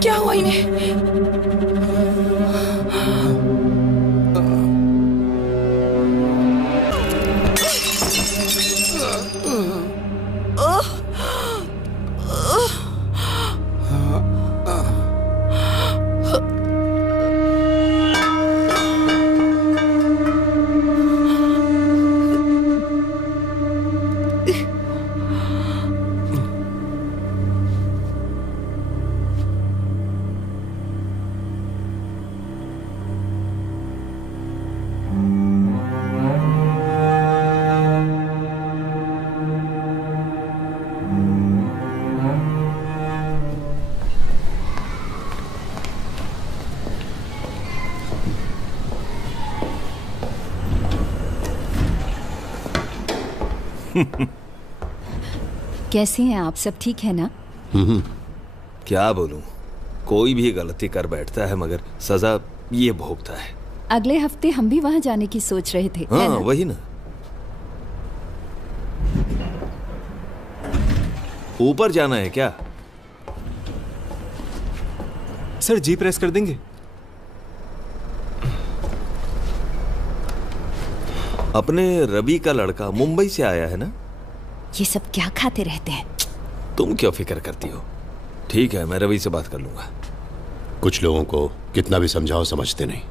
क्या हुआ इन्हें? कैसे हैं आप? सब ठीक है ना? क्या बोलूं, कोई भी गलती कर बैठता है मगर सजा ये भोगता है। अगले हफ्ते हम भी वहाँ जाने की सोच रहे थे। हाँ, है ना? वही ना। ऊपर जाना है क्या? सर जी प्रेस कर देंगे? अपने रवि का लड़का मुंबई से आया है ना? ये सब क्या खाते रहते हैं? तुम क्यों फिक्र करती हो? ठीक है, मैं रवि से बात कर लूंगा। कुछ लोगों को कितना भी समझाओ समझते नहीं।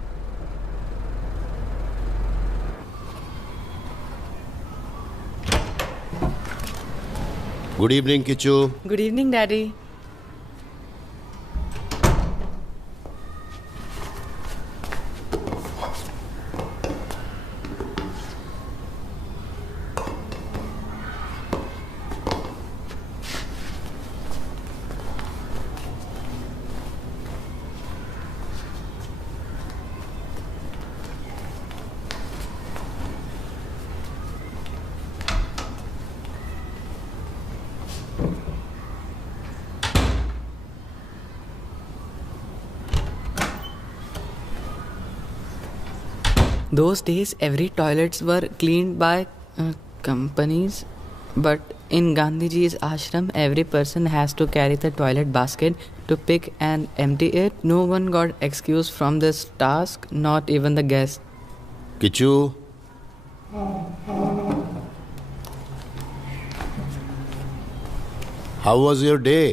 Good evening Kichchu. Good evening daddy. Those days, every toilets were cleaned by companies, but in Gandhiji's ashram, every person has to carry the toilet basket to pick and empty it. No one got excused from this task, not even the guests. Kichchu, how was your day?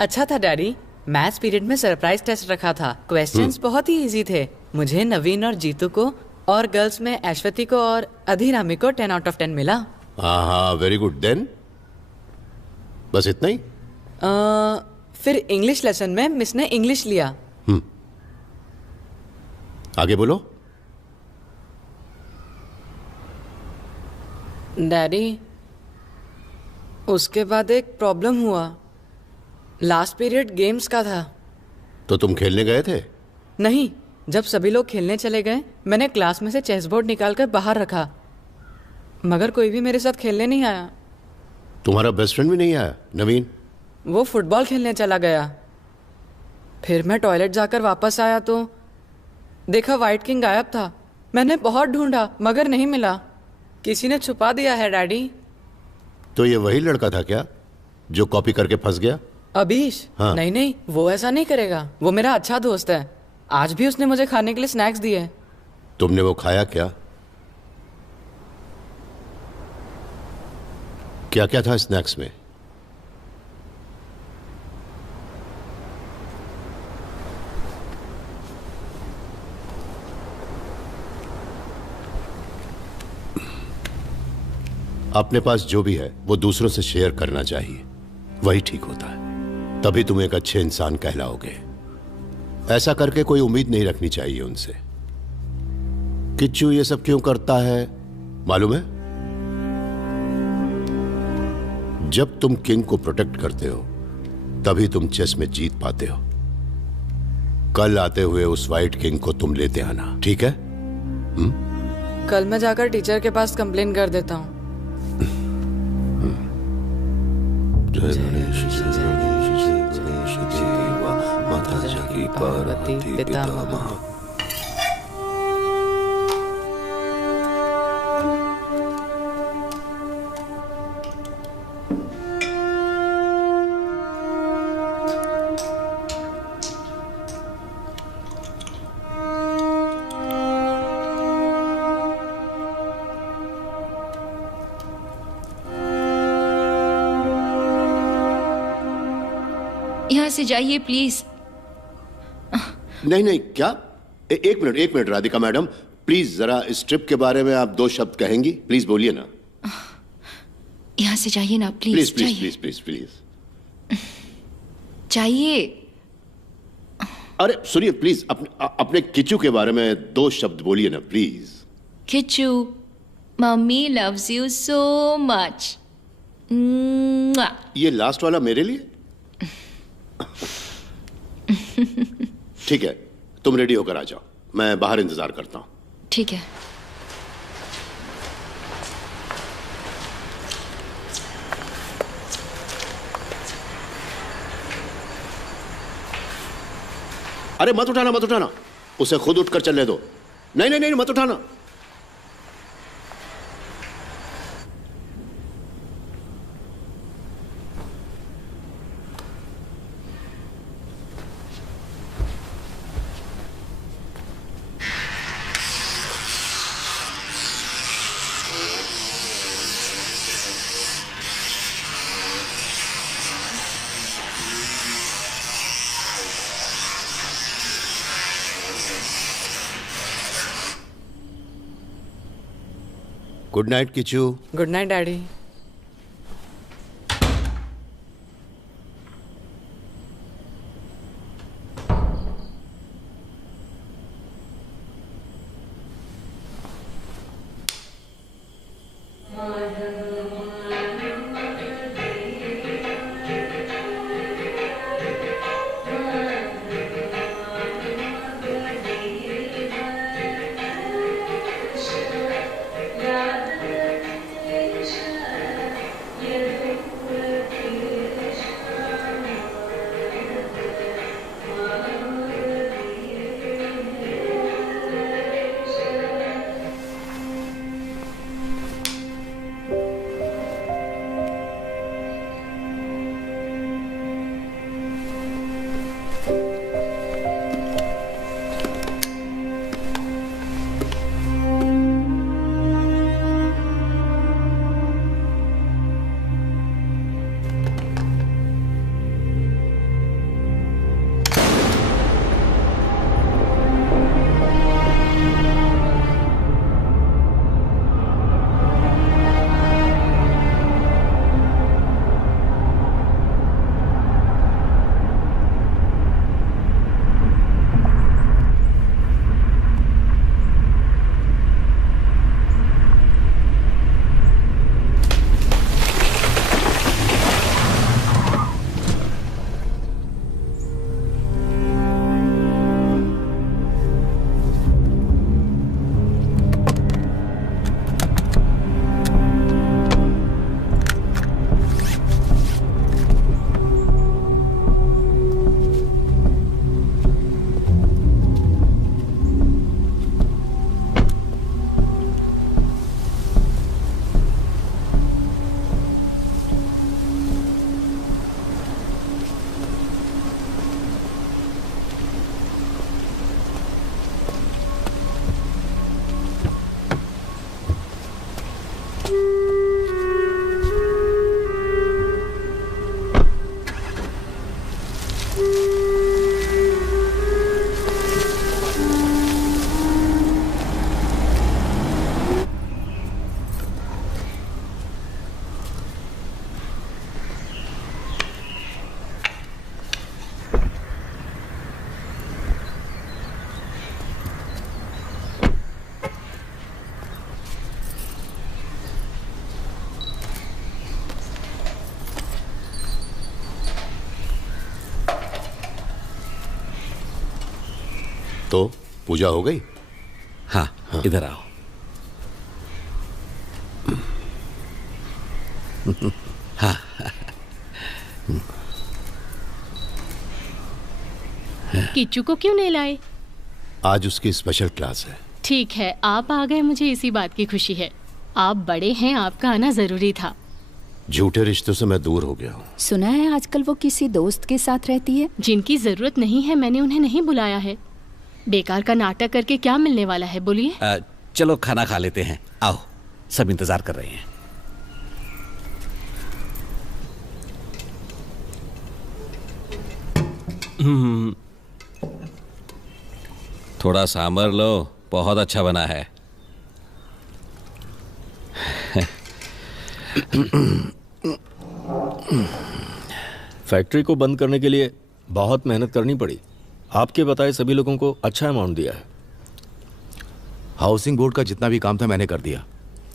अच्छा था daddy. Maths period में surprise test रखा था। Questions बहुत ही easy थे। मुझे, नवीन और जीतू को, और गर्ल्स में ऐश्वती को और अधिरामी को 10 out of 10 मिला। हाँ, वेरी गुड। देन बस इतना ही? फिर इंग्लिश लेसन में मिस ने इंग्लिश लिया। आगे बोलो। डैडी, उसके बाद एक प्रॉब्लम हुआ। लास्ट पीरियड गेम्स का था। तो तुम खेलने गए थे? नहीं, जब सभी लोग खेलने चले गए, मैंने क्लास में से चेस बोर्ड निकालकर बाहर रखा, मगर कोई भी मेरे साथ खेलने नहीं आया। तुम्हारा बेस्ट फ्रेंड भी नहीं आया, नवीन? वो फुटबॉल खेलने चला गया। फिर मैं टॉयलेट जाकर वापस आया तो देखा व्हाइट किंग गायब था। मैंने बहुत ढूंढा मगर नहीं मिला। किसी ने छुपा दिया है डैडी। तो ये वही लड़का था क्या जो कॉपी करके फंस गया? अभीश? हाँ। नहीं नहीं, वो ऐसा नहीं करेगा। वो मेरा अच्छा दोस्त है। आज भी उसने मुझे खाने के लिए स्नैक्स दिए। तुमने वो खाया क्या? क्या क्या था स्नैक्स में? अपने पास जो भी है वो दूसरों से शेयर करना चाहिए, वही ठीक होता है। तभी तुम एक अच्छे इंसान कहलाओगे। ऐसा करके कोई उम्मीद नहीं रखनी चाहिए उनसे। किच्चू ये सब क्यों करता है मालूम है? जब तुम किंग को प्रोटेक्ट करते हो तभी तुम चेस में जीत पाते हो। कल आते हुए उस व्हाइट किंग को तुम लेते आना, ठीक है? कल मैं जाकर टीचर के पास कंप्लेन कर देता हूँ। पार्वती पितामह। यहाँ से जाइए प्लीज। नहीं नहीं, क्या? एक मिनट राधिका मैडम, प्लीज जरा इस ट्रिप के बारे में आप 2 शब्द कहेंगी? प्लीज बोलिए ना। यहाँ से जाइए ना please. Please please please please please जाइए। अरे सुनिए प्लीज, अपने किचू के बारे में 2 शब्द बोलिए ना please. Kishu, mummy loves you so much. ये लास्ट वाला मेरे लिए? ठीक है, तुम रेडी होकर आ जाओ, मैं बाहर इंतजार करता हूं। ठीक है। अरे मत उठाना, उसे खुद उठकर चलने दो। नहीं नहीं नहीं, मत उठाना। Good night Kishu. Good night daddy. तो पूजा हो गई? हाँ, इधर आओ। हाँ। किच्चू को क्यों नहीं लाए? आज उसकी स्पेशल क्लास है। ठीक है, आप आ गए, मुझे इसी बात की खुशी है। आप बड़े हैं, आपका आना जरूरी था। झूठे रिश्तों से मैं दूर हो गया हूँ। सुना है आजकल वो किसी दोस्त के साथ रहती है। जिनकी जरूरत नहीं है मैंने उन्हें नहीं बुलाया है। बेकार का नाटक करके क्या मिलने वाला है, बोलिए। चलो खाना खा लेते हैं, आओ, सब इंतजार कर रहे हैं। थोड़ा सांभर लो, बहुत अच्छा बना है। फैक्ट्री को बंद करने के लिए बहुत मेहनत करनी पड़ी। आपके बताए सभी लोगों को अच्छा अमाउंट दिया है। हाउसिंग बोर्ड का जितना भी काम था मैंने कर दिया।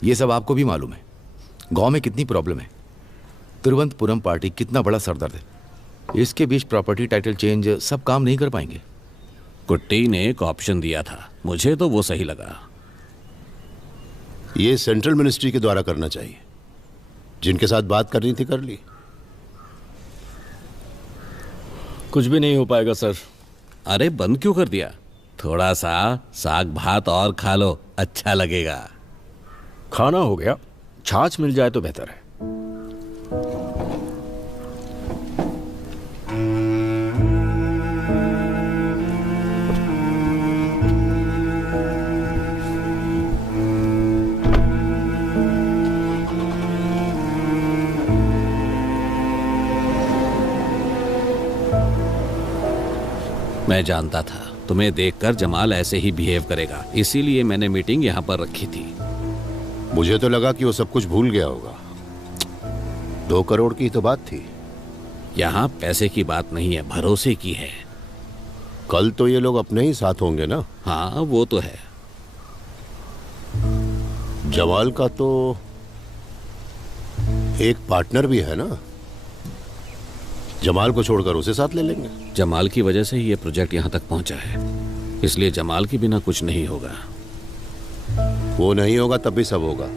ये सब आपको भी मालूम है। गांव में कितनी प्रॉब्लम है। तिरुवनंतपुरम पार्टी कितना बड़ा सरदर्द है। इसके बीच प्रॉपर्टी टाइटल चेंज सब काम नहीं कर पाएंगे। कुट्टी ने एक ऑप्शन दिया था, मुझे तो वो सही लगा। ये सेंट्रल मिनिस्ट्री के द्वारा करना चाहिए। जिनके साथ बात करनी थी कर ली। कुछ भी नहीं हो पाएगा सर। अरे बंद क्यों कर दिया? थोड़ा सा साग भात और खा लो, अच्छा लगेगा। खाना हो गया, छाछ मिल जाए तो बेहतर है। मैं जानता था तुम्हें देखकर जमाल ऐसे ही बिहेव करेगा, इसीलिए मैंने मीटिंग यहाँ पर रखी थी। मुझे तो लगा कि वो सब कुछ भूल गया होगा। 2 करोड़ की तो बात थी। यहाँ पैसे की बात नहीं है, भरोसे की है। कल तो ये लोग अपने ही साथ होंगे ना? हाँ वो तो है। जमाल का तो एक पार्टनर भी है ना? जमाल को छोड़कर उसे साथ ले लेंगे। जमाल की वजह से ही ये प्रोजेक्ट यहाँ तक पहुँचा है, इसलिए जमाल के बिना कुछ नहीं होगा। वो नहीं होगा तब भी सब होगा।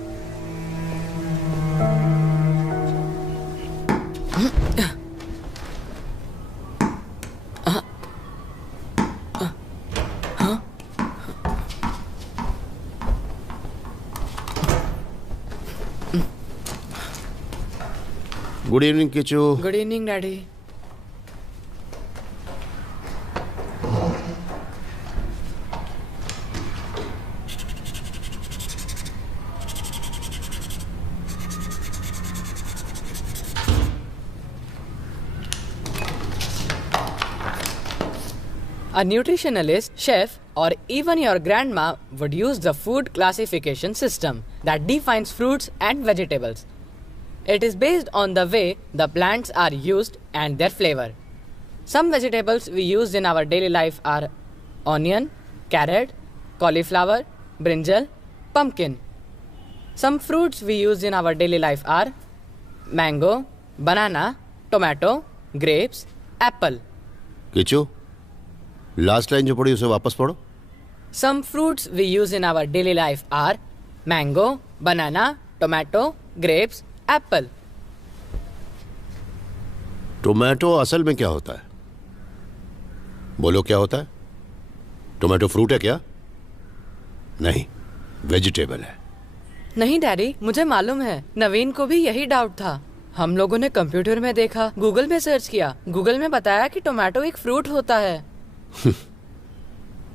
Good evening Kishu. Good evening daddy. A nutritionalist, chef, or even your grandma would use the food classification system that defines fruits and vegetables. It is based on the way the plants are used and their flavor. Some vegetables we use in our daily life are onion, carrot, cauliflower, brinjal, pumpkin. Some fruits we use in our daily life are mango, banana, tomato, grapes, apple. Kishu, last line जो पढ़ी उसे वापस पढ़ो। Some fruits we use in our daily life are mango, banana, tomato, grapes, apple. Tomato असल में क्या होता है? बोलो क्या होता है? टोमेटो फ्रूट है क्या? नहीं, वेजिटेबल है। नहीं डैडी, मुझे मालूम है। नवीन को भी यही डाउट था। हम लोगों ने कंप्यूटर में देखा, गूगल में सर्च किया, गूगल में बताया कि टोमेटो एक फ्रूट होता है।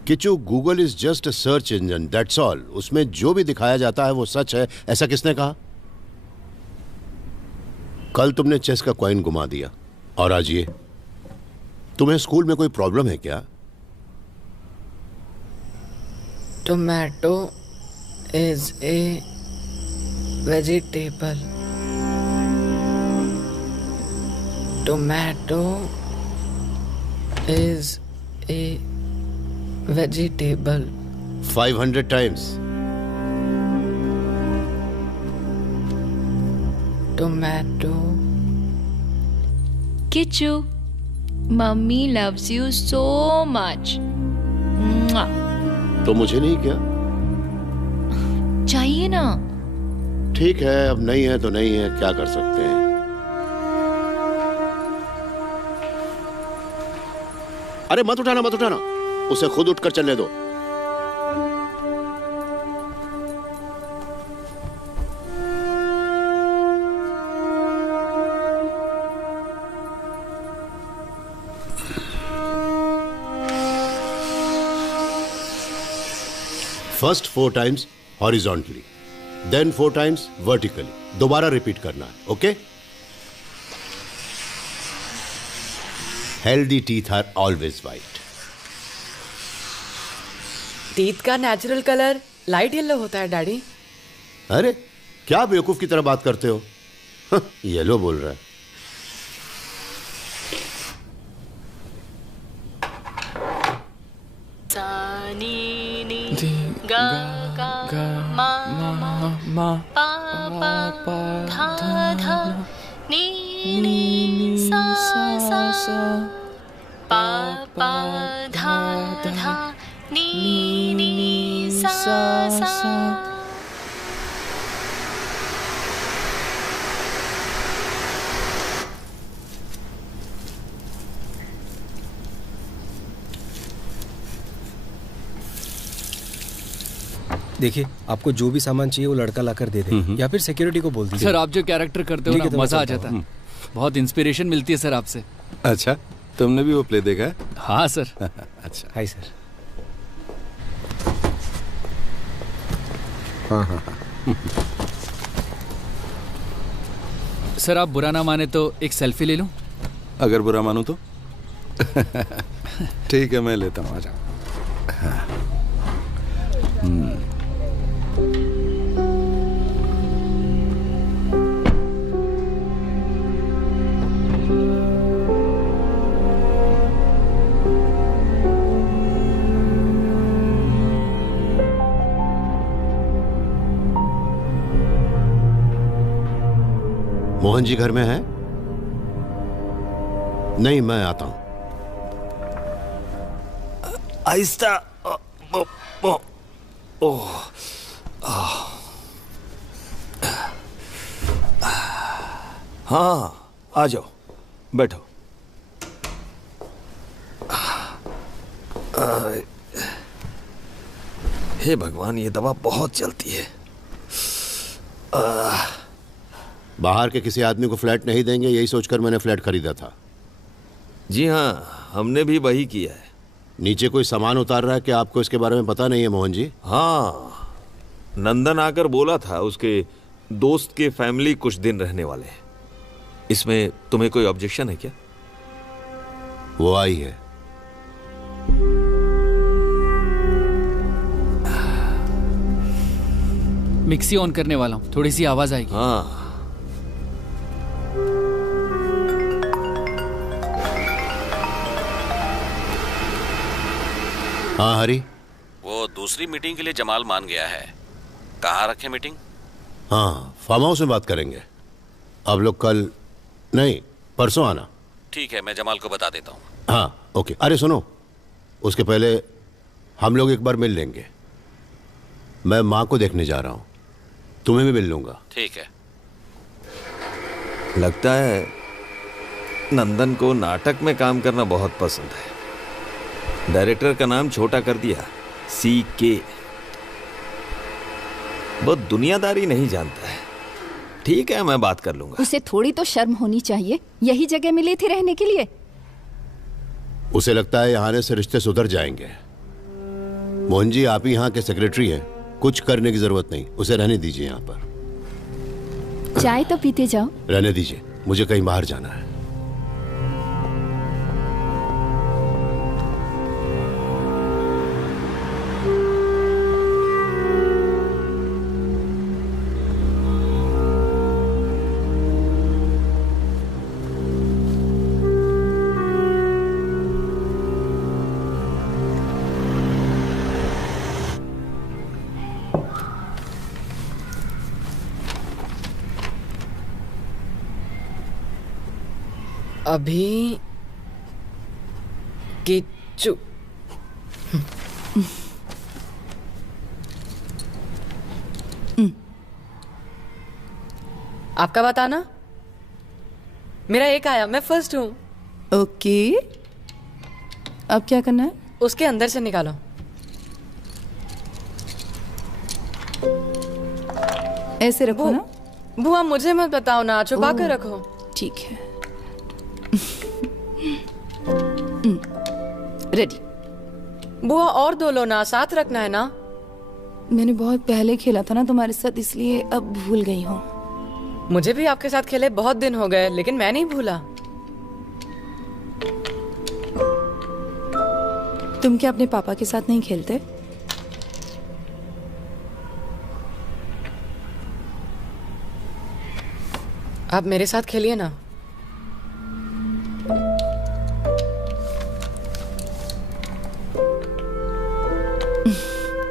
Kishu, Google is just a search engine, that's all. उसमें जो भी दिखाया जाता है वो सच है, ऐसा किसने कहा? कल तुमने चेस का कॉइन घुमा दिया और आज ये। तुम्हें स्कूल में कोई प्रॉब्लम है क्या? Tomato is a vegetable. Tomato is a vegetable. 500 times. Tomato. Kichu, Mummy loves you so much. Mwah. तो मुझे नहीं क्या? चाहिए ना? ठीक है, अब नहीं है तो नहीं है, क्या कर सकते हैं। अरे मत उठाना, मत उठाना, उसे खुद उठकर चलने दो। First 4 times horizontally, then 4 times vertically. दोबारा रिपीट करना है, okay? Healthy teeth are always white. Teeth का नेचुरल कलर लाइट येलो होता है डैडी। अरे क्या बेवकूफ की तरह बात करते हो? येलो बोल रहा है। देखिए, आपको जो भी सामान चाहिए वो लड़का लाकर दे दे, या फिर सिक्योरिटी को बोल दीजिए। सर, आप जो कैरेक्टर करते हो ना, मजा आ जाता है। बहुत इंस्पिरेशन मिलती है सर आपसे। अच्छा, तुमने भी वो प्ले देखा है? हाँ सर। अच्छा। Hi sir. हाँ। सर, आप बुरा ना माने तो एक सेल्फी ले लूं? अगर बुरा मानूं तो? ठीक है, मैं लेता हूँ, आ जाओ। मोहन जी घर में है? नहीं, मैं आता हूं। आहिस्ता। हाँ, आ जाओ, बैठो। हे भगवान, ये दवा बहुत चलती है। बाहर के किसी आदमी को फ्लैट नहीं देंगे, यही सोचकर मैंने फ्लैट खरीदा था। जी हाँ, हमने भी वही किया है। नीचे कोई सामान उतार रहा है कि आपको इसके बारे में पता नहीं है मोहन जी? हाँ, नंदन आकर बोला था उसके दोस्त के फैमिली कुछ दिन रहने वाले हैं। इसमें तुम्हें कोई ऑब्जेक्शन है क्या? वो आई है। मिक्सी ऑन करने वाला हूँ, थोड़ी सी आवाज आएगी। हाँ। हाँ हरी, वो दूसरी मीटिंग के लिए जमाल मान गया है। कहाँ रखे मीटिंग? हाँ, फार्म हाउस में बात करेंगे। अब लोग कल नहीं, परसों आना। ठीक है, मैं जमाल को बता देता हूँ। हाँ ओके। अरे सुनो, उसके पहले हम लोग एक बार मिल लेंगे। मैं माँ को देखने जा रहा हूँ, तुम्हें भी मिल लूंगा। ठीक है। लगता है नंदन को नाटक में काम करना बहुत पसंद है। डायरेक्टर का नाम छोटा कर दिया, CK। वो दुनियादारी नहीं जानता है। ठीक है, मैं बात कर लूंगा। उसे थोड़ी तो शर्म होनी चाहिए, यही जगह मिली थी रहने के लिए। उसे लगता है यहाँ आने से रिश्ते सुधर जाएंगे। मोहन जी, आप ही यहाँ के सेक्रेटरी हैं, कुछ करने की जरूरत नहीं। उसे रहने दीजिए यहाँ पर। चाय तो पीते जाओ। रहने दीजिए, मुझे कहीं बाहर जाना है। अभी किच्चू। आपका बताना। मेरा एक आया, मैं फर्स्ट हूँ। ओके, अब क्या करना है? उसके अंदर से निकालो। ऐसे रखो ना। बुआ, मुझे मत बताओ ना, छुपा कर रखो। ठीक है। रेडी। बुआ, और दो लो ना, साथ रखना है ना। मैंने बहुत पहले खेला था ना तुम्हारे साथ, इसलिए अब भूल गई हूँ। मुझे भी आपके साथ खेले बहुत दिन हो गए, लेकिन मैं नहीं भूला। तुम क्या अपने पापा के साथ नहीं खेलते? आप मेरे साथ खेलिए ना।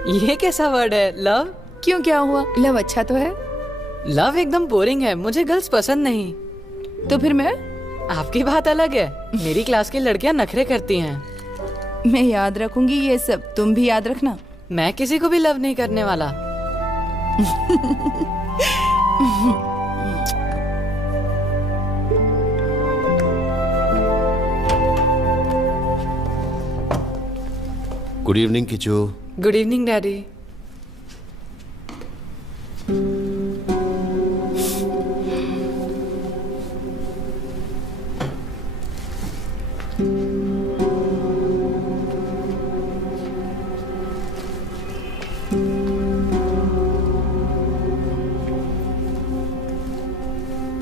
ये कैसा वर्ड है? लव? क्यों, क्या हुआ? लव अच्छा तो है। लव एकदम बोरिंग है, मुझे गर्ल्स पसंद नहीं। तो फिर मैं? आपकी बात अलग है। मेरी क्लास की लड़कियां नखरे करती हैं। मैं याद रखूंगी ये सब, तुम भी याद रखना। मैं किसी को भी लव नहीं करने वाला। Good evening Kishu. Good evening daddy.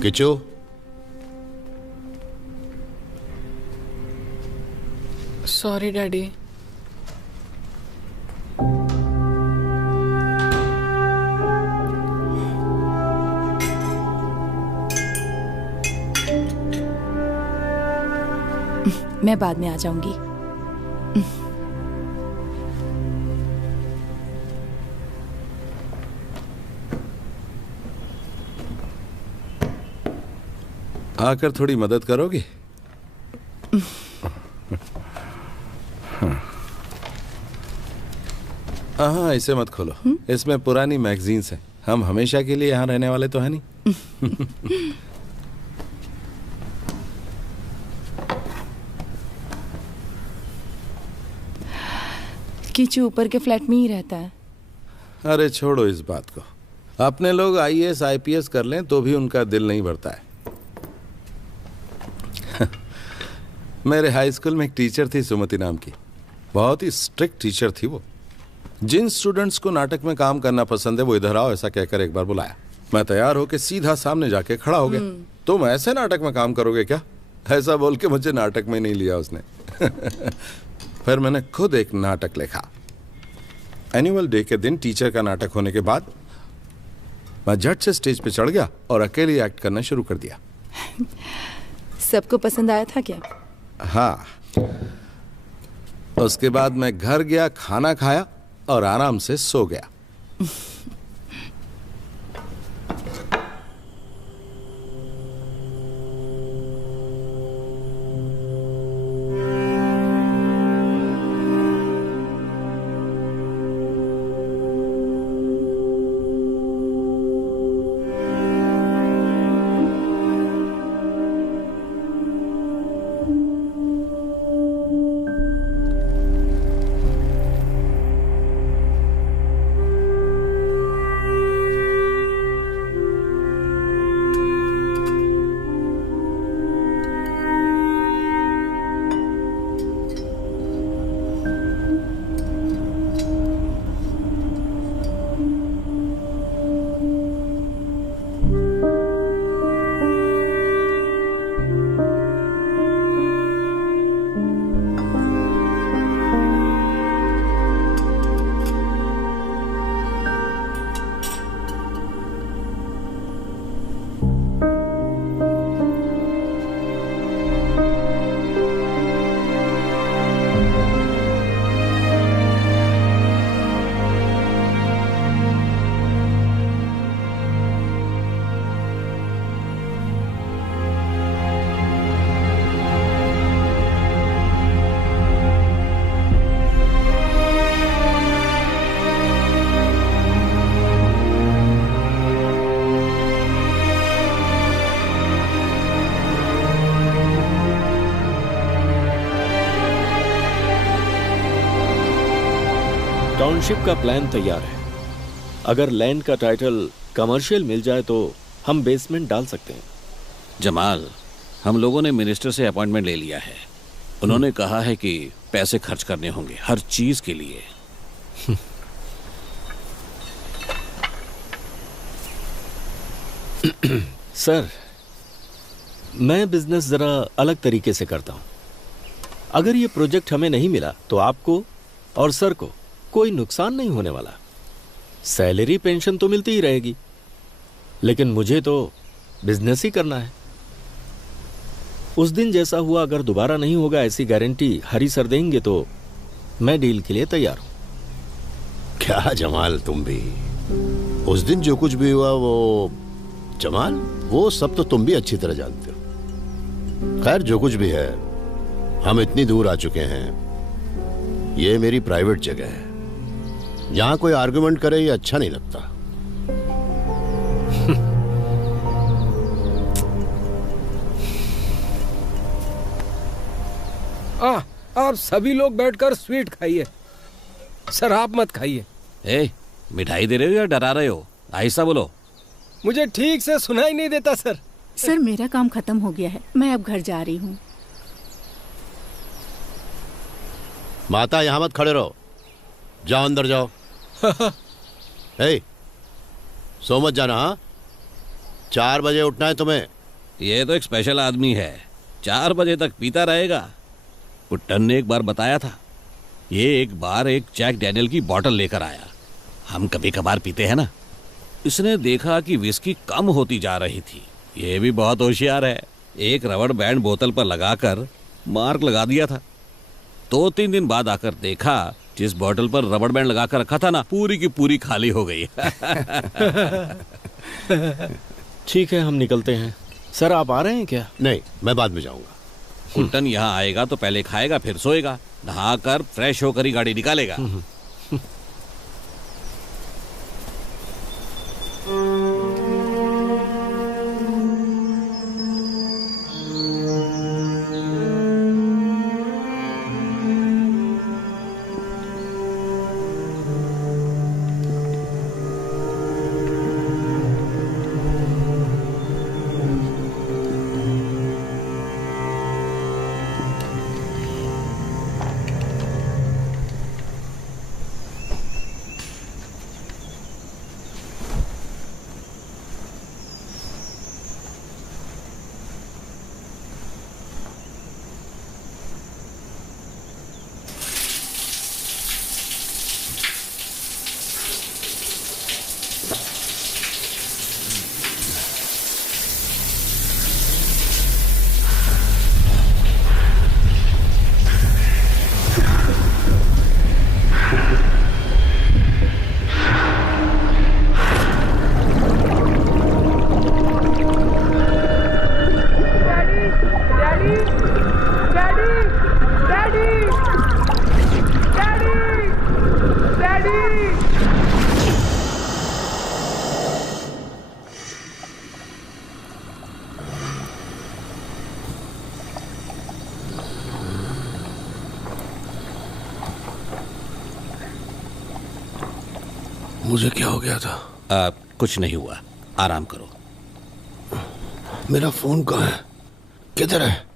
Kishu, sorry daddy. मैं बाद में आ जाऊंगी। आकर थोड़ी मदद करोगी? हाँ, इसे मत खोलो। इसमें पुरानी मैगजीन्स हैं। हम हमेशा के लिए यहाँ रहने वाले तो है नहीं। किचू ऊपर के फ्लैट में ही रहता है। अरे छोड़ो इस बात को। अपने लोग आईएएस आईपीएस कर लें तो भी उनका दिल नहीं भरता है। मेरे हाई स्कूल में एक टीचर थी सुमति नाम की। बहुत ही स्ट्रिक्ट टीचर थी वो। जिन स्टूडेंट्स को नाटक में काम करना पसंद है वो इधर आओ ऐसा कहकर एक बार बुलाया। मैं तैयार होकर सीधा सामने जाके खड़ा हो गया। तुम ऐसे नाटक में काम करोगे क्या? ऐसा बोल के मुझे नाटक में नहीं लिया उसने। फिर मैंने खुद एक नाटक लिखा। एनुअल डे के दिन टीचर का नाटक होने के बाद मैं झट से स्टेज पे चढ़ गया और अकेले एक्ट करना शुरू कर दिया। सबको पसंद आया था क्या? हाँ। उसके बाद मैं घर गया, खाना खाया और आराम से सो गया। टाउनशिप का प्लान तैयार है। अगर लैंड का टाइटल कमर्शियल मिल जाए तो हम बेसमेंट डाल सकते हैं। जमाल, हम लोगों ने मिनिस्टर से अपॉइंटमेंट ले लिया है। उन्होंने कहा है कि पैसे खर्च करने होंगे हर चीज के लिए। सर, मैं बिजनेस जरा अलग तरीके से करता हूं। अगर ये प्रोजेक्ट हमें नहीं मिला तो आपको और सर को कोई नुकसान नहीं होने वाला। सैलरी पेंशन तो मिलती ही रहेगी, लेकिन मुझे तो बिजनेस ही करना है। उस दिन जैसा हुआ अगर दोबारा नहीं होगा, ऐसी गारंटी हरी सर देंगे तो मैं डील के लिए तैयार हूं। क्या जमाल, तुम भी उस दिन जो कुछ भी हुआ वो जमाल, वो सब तो तुम भी अच्छी तरह जानते हो। खैर जो कुछ भी है, हम इतनी दूर आ चुके हैं। ये मेरी प्राइवेट जगह है, यहां कोई आर्गुमेंट करे ये अच्छा नहीं लगता। आप सभी लोग बैठकर स्वीट खाइए, सर आप मत खाइए। ए, मिठाई दे रहे हो या डरा रहे हो? आहिस्ता बोलो। मुझे ठीक से सुनाई नहीं देता सर। सर मेरा काम खत्म हो गया है, मैं अब घर जा रही हूँ। माता यहां मत खड़े रहो, जाओ अंदर जाओ। हे, सो मत जाना। हाँ, 4 बजे उठना है तुम्हें। ये तो एक स्पेशल आदमी है, 4 बजे तक पीता रहेगा। कुट्टन ने एक बार बताया था, ये एक बार एक जैक डैनियल की बोतल लेकर आया। हम कभी कभार पीते हैं ना। इसने देखा कि विस्की कम होती जा रही थी। ये भी बहुत होशियार है, एक रबड़ बैंड बोतल पर लगाकर मार्क लगा दिया था। 2-3 दिन बाद आकर देखा, जिस बोतल पर रबड़ बैंड लगाकर रखा था ना, पूरी की पूरी खाली हो गई। ठीक है, हम निकलते हैं। सर आप आ रहे हैं क्या? नहीं, मैं बाद में जाऊंगा। कुंटन यहाँ आएगा तो पहले खाएगा फिर सोएगा, नहाकर फ्रेश होकर ही गाड़ी निकालेगा। मुझे क्या हो गया था? कुछ नहीं हुआ, आराम करो। मेरा फोन कहाँ है? किधर है?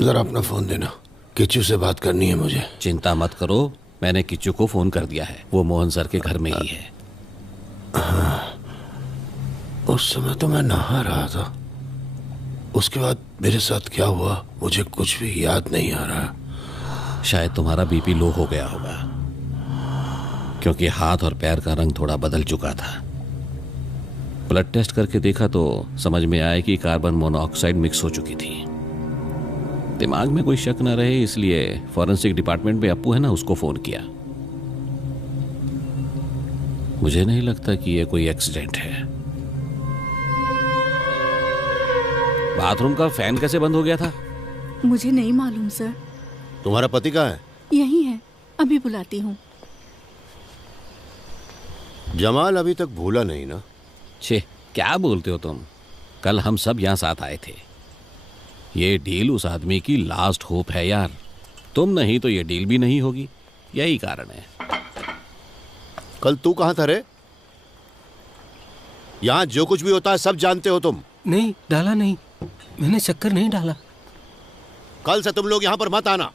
जरा अपना फोन देना, किच्चू से बात करनी है मुझे। चिंता मत करो, मैंने किच्चू को फोन कर दिया है, वो मोहन सर के घर में ही है। हाँ, उस समय तो मैं नहा रहा था। उसके बाद मेरे साथ क्या हुआ मुझे कुछ भी याद नहीं आ रहा। शायद तुम्हारा बीपी लो हो गया होगा, क्योंकि हाथ और पैर का रंग थोड़ा बदल चुका था। ब्लड टेस्ट करके देखा तो समझ में आया कि कार्बन मोनोऑक्साइड मिक्स हो चुकी थी। दिमाग में कोई शक न रहे इसलिए फॉरेंसिक डिपार्टमेंट में अप्पू है ना, उसको फोन किया। मुझे नहीं लगता कि यह कोई एक्सीडेंट है। बाथरूम का फैन कैसे बंद हो गया था? मुझे नहीं मालूम सर। तुम्हारा पति कहाँ है? यही है, अभी बुलाती हूँ। जमाल अभी तक भूला नहीं ना? छे, क्या बोलते हो तुम? कल हम सब यहाँ साथ आए थे। ये डील उस आदमी की लास्ट होप है यार। तुम नहीं तो ये डील भी नहीं होगी, यही कारण है। कल तू कहाँ था रे? यहाँ जो कुछ भी होता है सब जानते हो तुम। नहीं, डाला नहीं, मैंने शक्कर नहीं डाला। कल से तुम लोग यहाँ पर मत आना।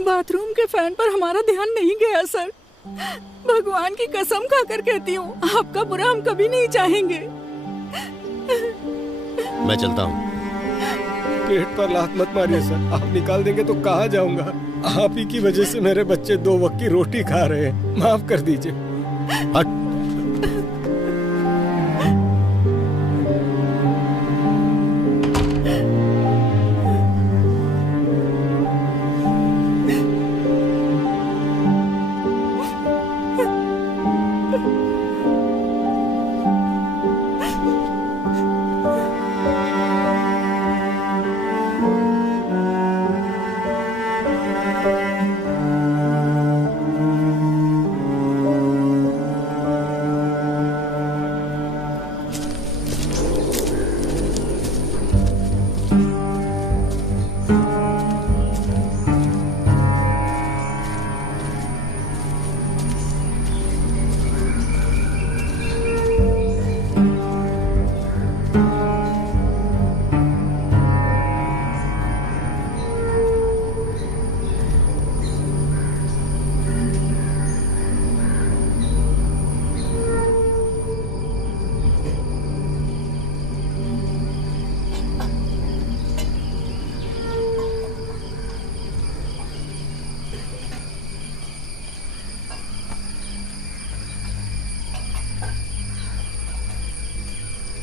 बाथरूम के फैन पर हमारा ध्यान नहीं गया सर। भगवान की कसम खाकर कहती हूँ, आपका बुरा हम कभी नहीं चाहेंगे। मैं चलता हूँ। पेट पर लात मत मारिए सर, आप निकाल देंगे तो कहाँ जाऊंगा। आप ही की वजह से मेरे बच्चे 2 वक्त की रोटी खा रहे हैं, माफ कर दीजिए।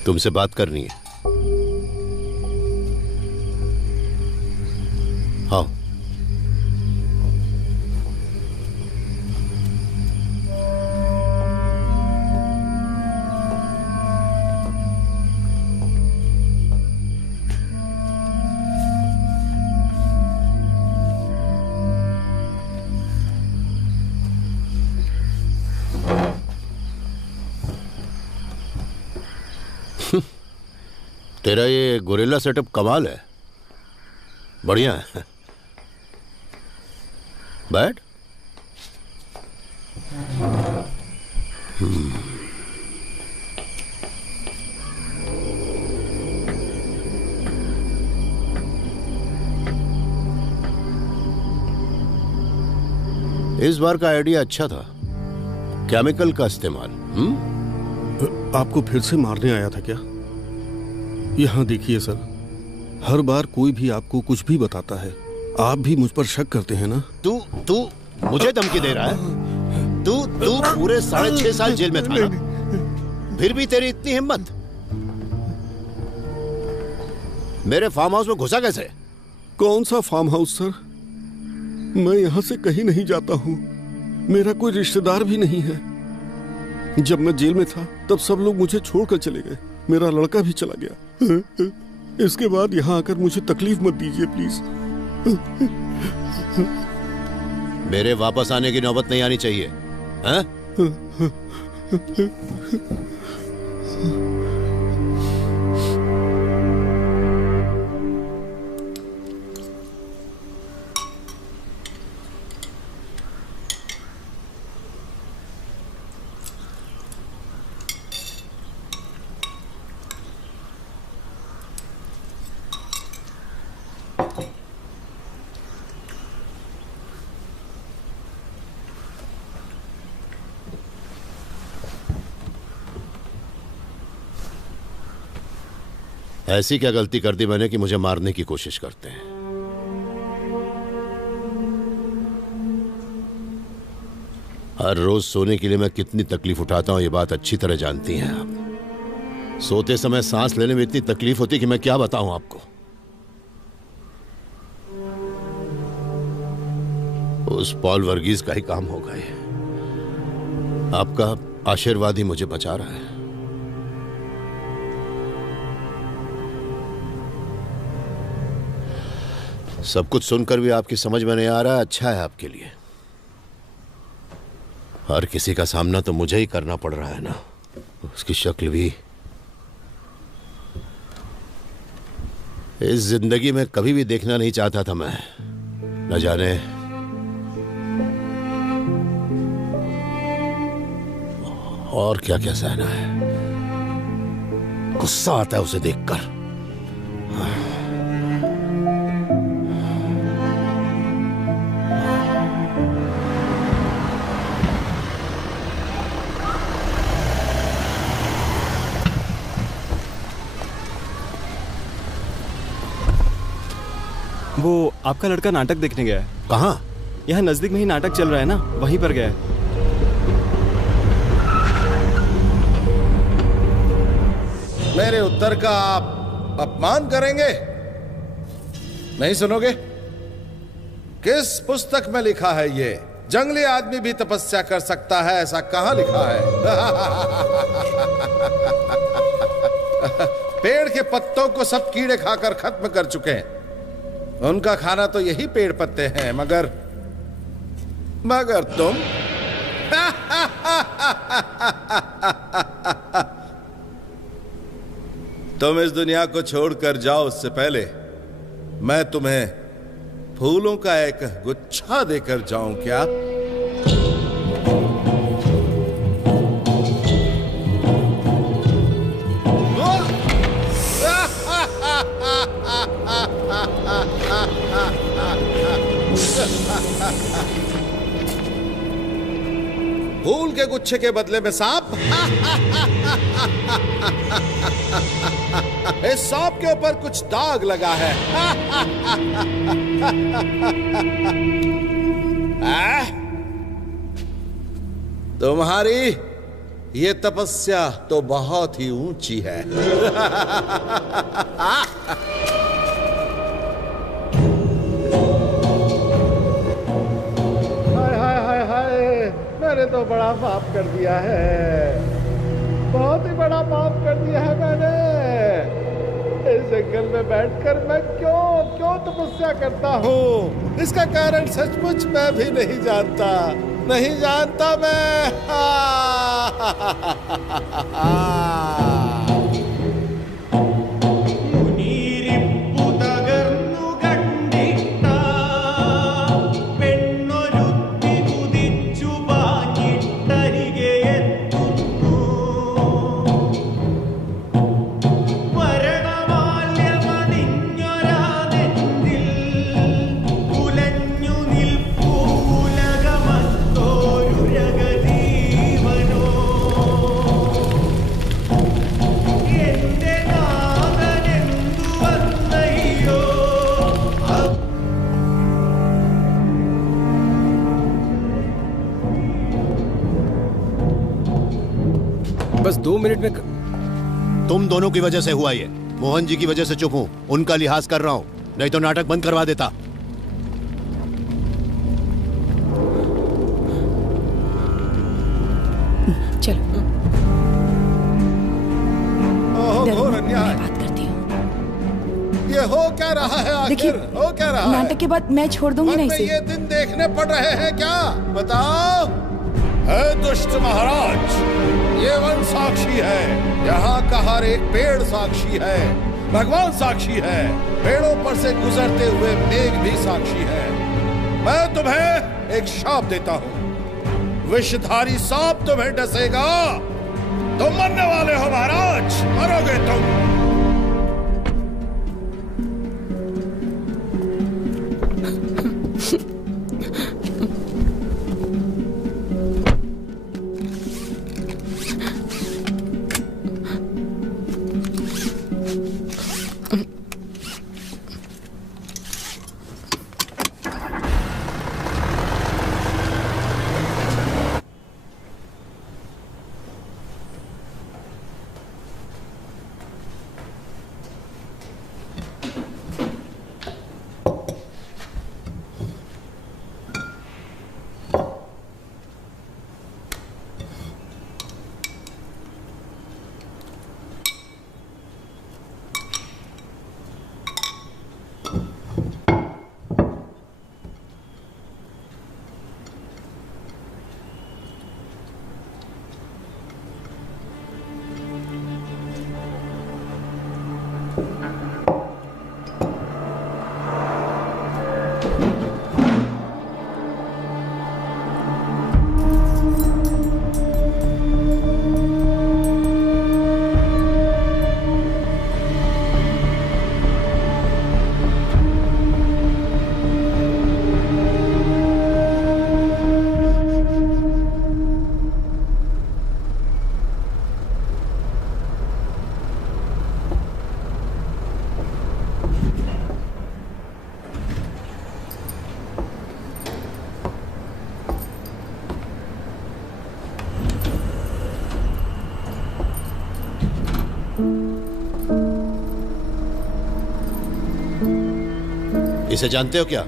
तुमसे बात करनी है। हाँ। तेरा ये गोरिल्ला सेटअप कमाल है, बढ़िया है। बैठ। इस बार का आइडिया अच्छा था, केमिकल का इस्तेमाल। आपको फिर से मारने आया था क्या? यहाँ देखिए सर, हर बार कोई भी आपको कुछ भी बताता है, आप भी मुझ पर शक करते हैं ना? तू मुझे धमकी दे रहा है? तू पूरे 6.5 साल जेल में था ना, फिर भी तेरी इतनी हिम्मत? मेरे फार्म हाउस में घुसा कैसे? कौन सा फार्म हाउस सर? मैं यहाँ से कहीं नहीं जाता हूँ, मेरा कोई रिश्तेदार भी नहीं है। जब मैं जेल में था तब सब लोग मुझे छोड़कर चले गए, मेरा लड़का भी चला गया। इसके बाद यहाँ आकर मुझे तकलीफ मत दीजिए प्लीज। मेरे वापस आने की नौबत नहीं आनी चाहिए, हैं? ऐसी क्या गलती कर दी मैंने कि मुझे मारने की कोशिश करते हैं? हर रोज सोने के लिए मैं कितनी तकलीफ उठाता हूं, ये बात अच्छी तरह जानती हैं आप। सोते समय सांस लेने में इतनी तकलीफ होती कि मैं क्या बताऊं आपको। उस पॉल वर्गीज का ही काम होगा ये। आपका आशीर्वाद ही मुझे बचा रहा है। सब कुछ सुनकर भी आपकी समझ में नहीं आ रहा, अच्छा है आपके लिए। हर किसी का सामना तो मुझे ही करना पड़ रहा है ना। उसकी शक्ल भी इस जिंदगी में कभी भी देखना नहीं चाहता था मैं। न जाने और क्या क्या सहना है। गुस्सा आता है उसे देखकर। वो आपका लड़का नाटक देखने गया है। कहाँ? यहाँ नजदीक में ही नाटक चल रहा है ना, वहीं पर गया है। मेरे उत्तर का आप अपमान करेंगे? नहीं सुनोगे? किस पुस्तक में लिखा है ये? जंगली आदमी भी तपस्या कर सकता है, ऐसा कहां लिखा है? पेड़ के पत्तों को सब कीड़े खाकर खत्म कर चुके हैं। उनका खाना तो यही पेड़ पत्ते हैं, मगर तुम तुम इस दुनिया को छोड़कर जाओ उससे पहले मैं तुम्हें फूलों का एक गुच्छा देकर जाऊं क्या? फूल के गुच्छे के बदले में सांप? इस सांप के ऊपर कुछ दाग लगा है। तुम्हारी ये तपस्या तो बहुत ही ऊंची है। मैंने तो बड़ा पाप कर दिया है, बहुत ही बड़ा पाप कर दिया है मैंने। इस जंगल में बैठकर मैं क्यों तपस्या करता हूँ, इसका कारण सचमुच मैं भी नहीं जानता मैं। बस 2 मिनट में। तुम दोनों की वजह से हुआ ये। मोहन जी की वजह से चुप हूं, उनका लिहाज कर रहा हूं, नहीं तो नाटक बंद करवा देता। चलो घोर अन्याय। बात करती हूँ। ये हो क्या रहा है आखिर? हो क्या रहा है? नाटक के बाद मैं छोड़ दूंगी ना इसे। ये दिन देखने पड़ रहे हैं क्या? बताओ। है दुष्ट महाराज, ये वन साक्षी है, यहाँ का हर एक पेड़ साक्षी है, भगवान साक्षी है, पेड़ों पर से गुजरते हुए मेघ भी साक्षी है। मैं तुम्हें एक शाप देता हूँ, विषधारी सांप तुम्हें डसेगा, तुम मरने वाले हो महाराज, मरोगे तुम। इसे जानते हो क्या?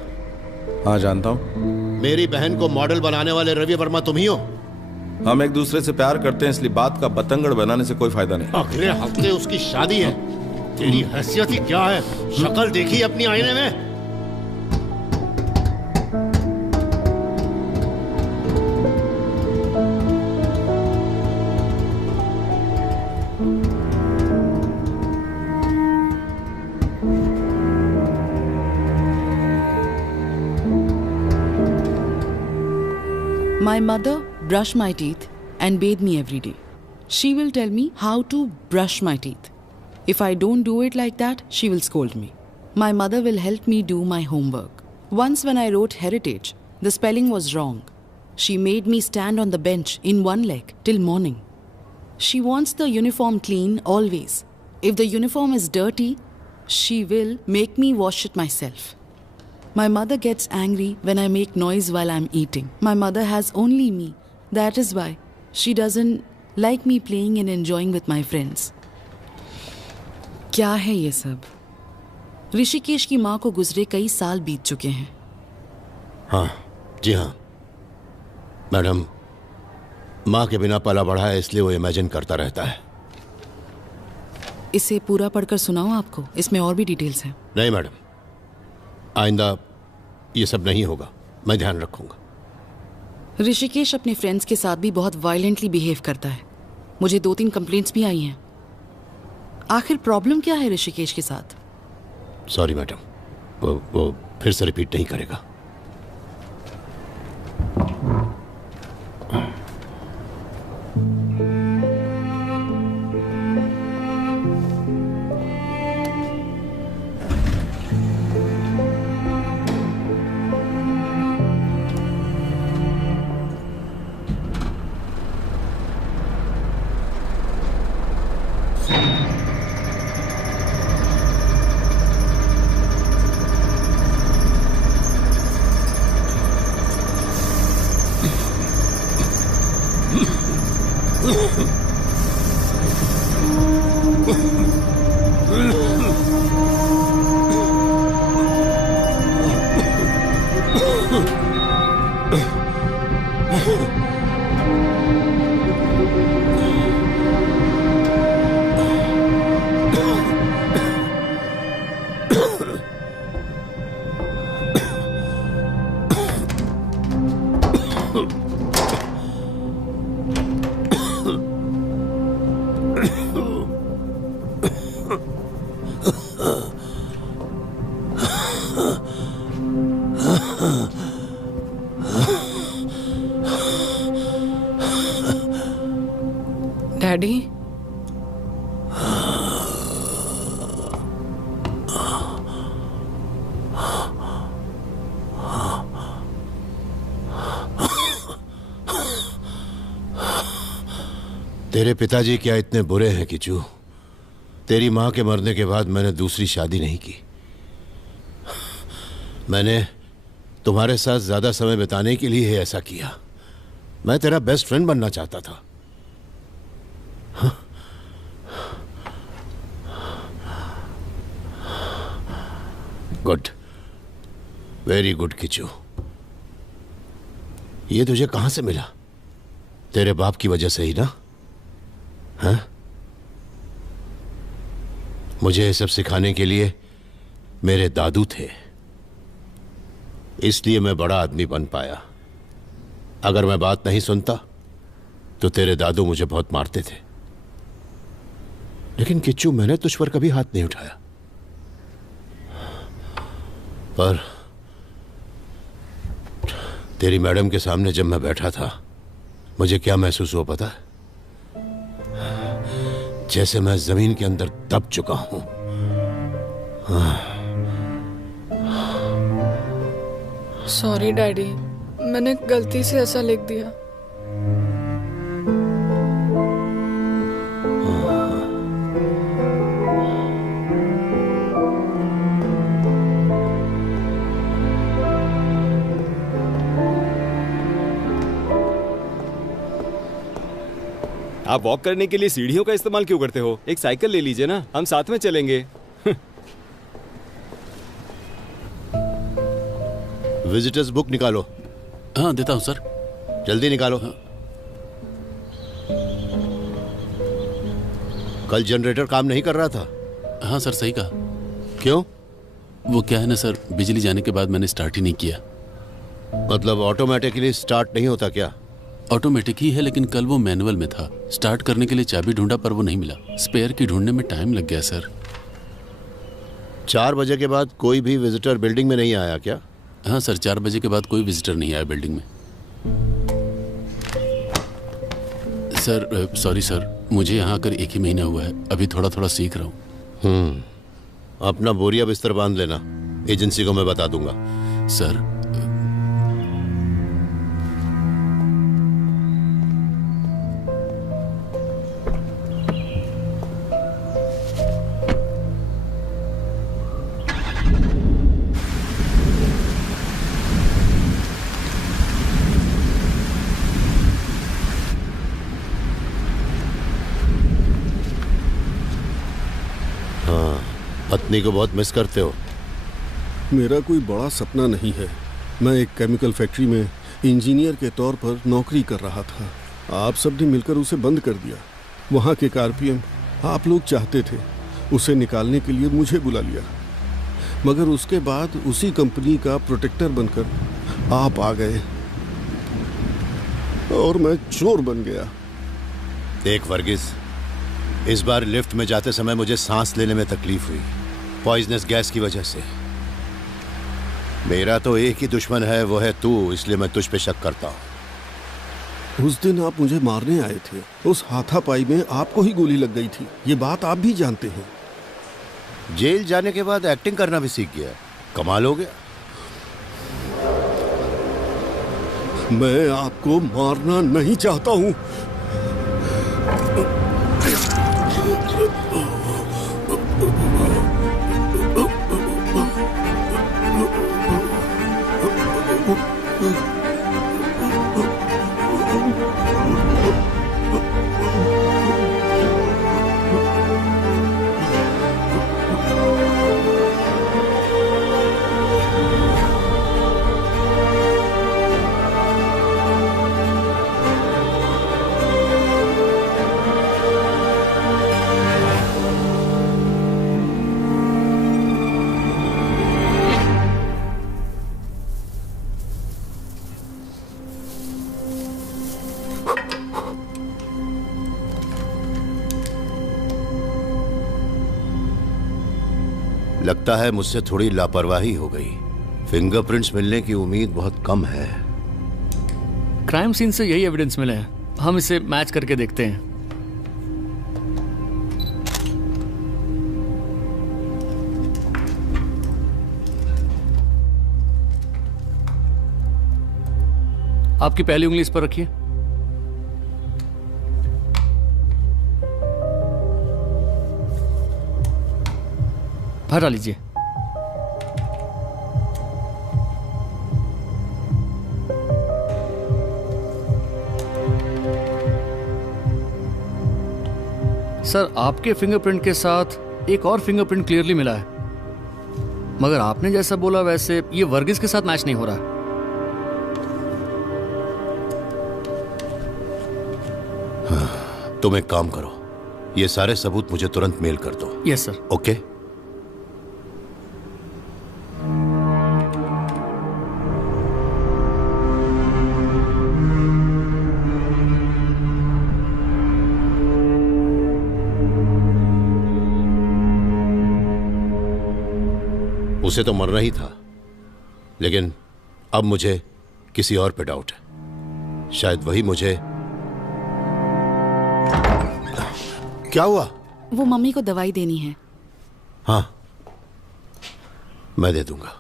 हाँ जानता हूँ। मेरी बहन को मॉडल बनाने वाले रवि वर्मा तुम ही हो? हम एक दूसरे से प्यार करते हैं, इसलिए बात का बतंगड़ बनाने से कोई फायदा नहीं। अगले हफ्ते उसकी शादी है। तेरी हैसियत ही क्या है? शक्ल देखी अपनी आईने में? My mother brushed my teeth and bathed me every day. She will tell me how to brush my teeth. If I don't do it like that, she will scold me. My mother will help me do my homework. Once when I wrote heritage, the spelling was wrong. She made me stand on the bench in one leg till morning. She wants the uniform clean always. If the uniform is dirty, she will make me wash it myself. My mother gets angry when I make noise while I'm eating. My mother has only me. That is why she doesn't like me playing and enjoying with my friends. क्या है ये सब? ऋषिकेश की माँ को गुजरे कई साल बीत चुके हैं। हाँ, जी हाँ मैडम, माँ के बिना पला बढ़ा है, इसलिए वो इमेजिन करता रहता है। इसे पूरा पढ़कर सुनाऊं आपको? इसमें और भी डिटेल्स हैं। नहीं मैडम, आइंदा ये सब नहीं होगा, मैं ध्यान रखूंगा। ऋषिकेश अपने फ्रेंड्स के साथ भी बहुत वायलेंटली बिहेव करता है। मुझे 2-3 कंप्लेंट्स भी आई हैं। आखिर प्रॉब्लम क्या है ऋषिकेश के साथ? सॉरी मैडम, वो फिर से रिपीट नहीं करेगा। डैडी, तेरे पिताजी क्या इतने बुरे हैं किचू? तेरी माँ के मरने के बाद मैंने दूसरी शादी नहीं की। मैंने तुम्हारे साथ ज्यादा समय बिताने के लिए ही ऐसा किया। मैं तेरा बेस्ट फ्रेंड बनना चाहता था। Good, very good Kishu. ये तुझे कहां से मिला? तेरे बाप की वजह से ही ना? हाँ? मुझे ये सब सिखाने के लिए मेरे दादू थे, इसलिए मैं बड़ा आदमी बन पाया। अगर मैं बात नहीं सुनता तो तेरे दादू मुझे बहुत मारते थे। लेकिन किच्चू, मैंने तुझ पर कभी हाथ नहीं उठाया। पर तेरी मैडम के सामने जब मैं बैठा था, मुझे क्या महसूस हुआ पता है? जैसे मैं जमीन के अंदर दब चुका हूं। सॉरी डैडी, मैंने गलती से ऐसा लिख दिया। आप वॉक करने के लिए सीढ़ियों का इस्तेमाल क्यों करते हो? एक साइकिल ले लीजिए ना, हम साथ में चलेंगे। विजिटर्स बुक निकालो। हाँ देता हूँ सर। जल्दी निकालो। कल जनरेटर काम नहीं कर रहा था? हाँ सर सही कहा। क्यों? वो क्या है ना सर, बिजली जाने के बाद मैंने स्टार्ट ही नहीं किया। मतलब ऑटोमेटिकली स्टार्ट नहीं होता क्या? ऑटोमेटिक ही है, लेकिन कल वो मैनुअल में था। स्टार्ट करने के लिए चाबी ढूंढा पर वो नहीं मिला। स्पेयर की ढूंढने में टाइम लग गया सर। 4 बजे के बाद कोई भी विजिटर बिल्डिंग में नहीं आया क्या? हाँ सर, 4 बजे के बाद कोई विजिटर नहीं आया बिल्डिंग में। सर सॉरी सर, मुझे यहाँ आकर 1 ही महीना हुआ है, अभी थोड़ा थोड़ा सीख रहा हूँ। अपना बोरिया बिस्तर बांध लेना, एजेंसी को मैं बता दूंगा। सर पत्नी को बहुत मिस करते हो? मेरा कोई बड़ा सपना नहीं है। मैं एक केमिकल फैक्ट्री में इंजीनियर के तौर पर नौकरी कर रहा था। आप सब ने मिलकर उसे बंद कर दिया। वहाँ के आरपीएम आप लोग चाहते थे, उसे निकालने के लिए मुझे बुला लिया, मगर उसके बाद उसी कंपनी का प्रोटेक्टर बनकर आप आ गए और मैं चोर बन गया। देख वर्गीस, इस बार लिफ्ट में जाते समय मुझे सांस लेने में तकलीफ हुई, पॉइजनस गैस की वजह से। मेरा तो एक ही दुश्मन है, वो है तू, इसलिए मैं तुझ पे शक करता हूं। उस दिन आप मुझे मारने आए थे, उस हाथापाई में आपको ही गोली लग गई थी, ये बात आप भी जानते हैं। जेल जाने के बाद एक्टिंग करना भी सीख गया, कमाल हो गया। मैं आपको मारना नहीं चाहता हूं। लगता है मुझसे थोड़ी लापरवाही हो गई। फिंगरप्रिंट्स मिलने की उम्मीद बहुत कम है। क्राइम सीन से यही एविडेंस मिले हैं, हम इसे मैच करके देखते हैं। आपकी पहली उंगली इस पर रखिए। हटा लीजिए। सर, आपके फिंगरप्रिंट के साथ एक और फिंगरप्रिंट क्लियरली मिला है, मगर आपने जैसा बोला वैसे ये वर्गीस के साथ मैच नहीं हो रहा है। तुम एक काम करो, ये सारे सबूत मुझे तुरंत मेल कर दो। Yes sir. ओके। उसे तो मरना ही था, लेकिन अब मुझे किसी और पे डाउट है। शायद वही मुझे। क्या हुआ? वो मम्मी को दवाई देनी है। हाँ, मैं दे दूंगा।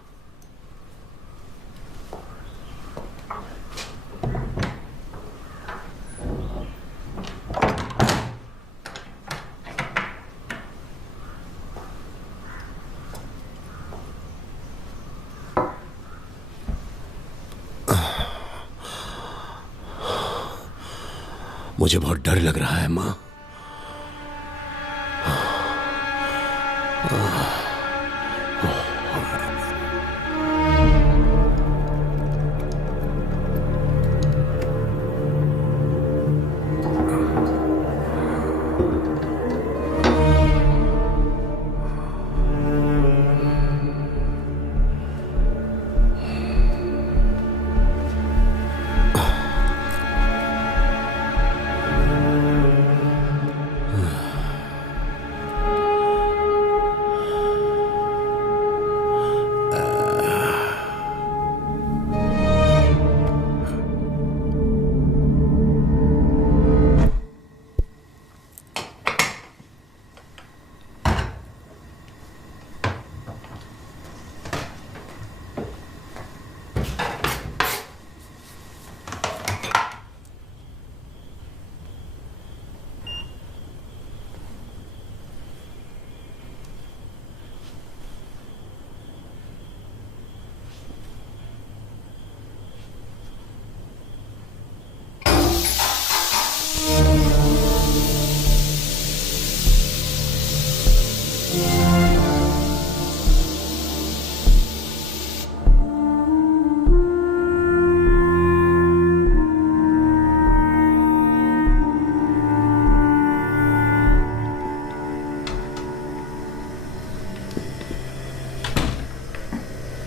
मुझे बहुत डर लग रहा है माँ।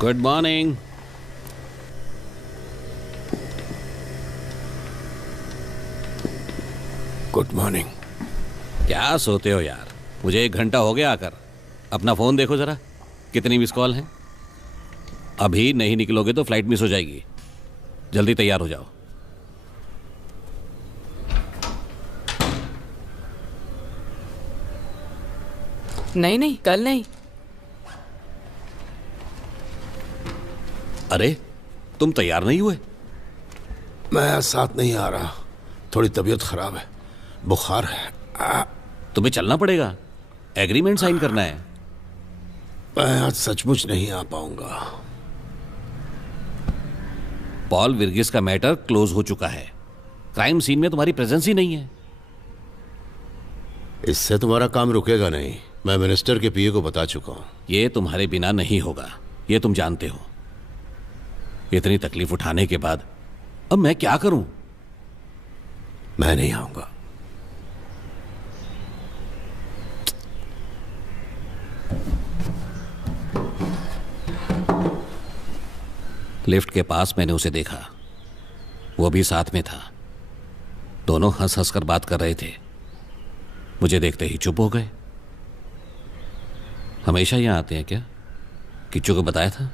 Good morning. Good morning. क्या सोते हो यार? मुझे 1 घंटा हो गया आकर। अपना फोन देखो जरा, कितनी मिस कॉल हैं। अभी नहीं निकलोगे तो फ्लाइट मिस हो जाएगी। जल्दी तैयार हो जाओ। नहीं नहीं, कल नहीं। अरे तुम तैयार नहीं हुए? मैं साथ नहीं आ रहा, थोड़ी तबीयत खराब है, बुखार है। तुम्हें चलना पड़ेगा, एग्रीमेंट साइन करना है। मैं आज सचमुच नहीं आ पाऊंगा। पॉल विर्गिस का मैटर क्लोज हो चुका है। क्राइम सीन में तुम्हारी प्रेजेंस ही नहीं है। इससे तुम्हारा काम रुकेगा नहीं। मैं मिनिस्टर के पीए को बता चुका हूं। ये तुम्हारे बिना नहीं होगा, ये तुम जानते हो। इतनी तकलीफ उठाने के बाद अब मैं क्या करूं? मैं नहीं आऊंगा। लिफ्ट के पास मैंने उसे देखा, वो भी साथ में था। दोनों हंस हंस कर बात कर रहे थे। मुझे देखते ही चुप हो गए। हमेशा यहां आते हैं क्या? किच्चू को बताया था?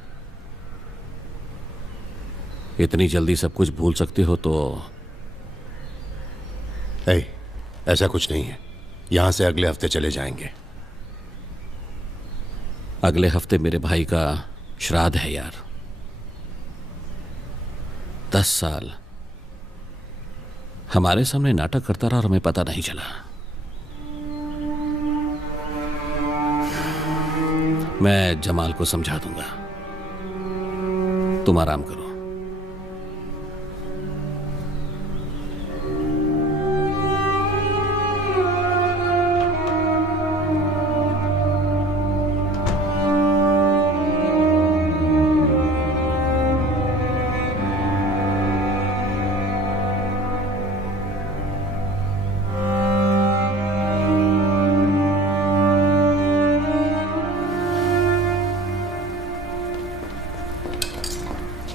इतनी जल्दी सब कुछ भूल सकते हो तो? ऐसा कुछ नहीं है। यहां से अगले हफ्ते चले जाएंगे। अगले हफ्ते मेरे भाई का श्राद्ध है यार। 10 साल हमारे सामने नाटक करता रहा और हमें पता नहीं चला। मैं जमाल को समझा दूंगा। तुम आराम करो।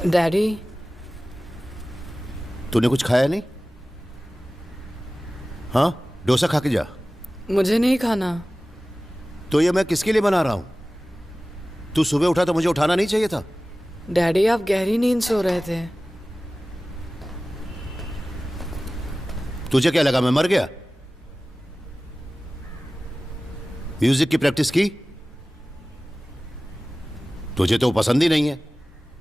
डैडी, तूने कुछ खाया नहीं? हाँ, डोसा खा के जा। मुझे नहीं खाना। तो ये मैं किसके लिए बना रहा हूं? तू सुबह उठा तो मुझे उठाना नहीं चाहिए था? डैडी, आप गहरी नींद सो रहे थे। तुझे क्या लगा मैं मर गया? म्यूजिक की प्रैक्टिस की? तुझे तो पसंद ही नहीं है।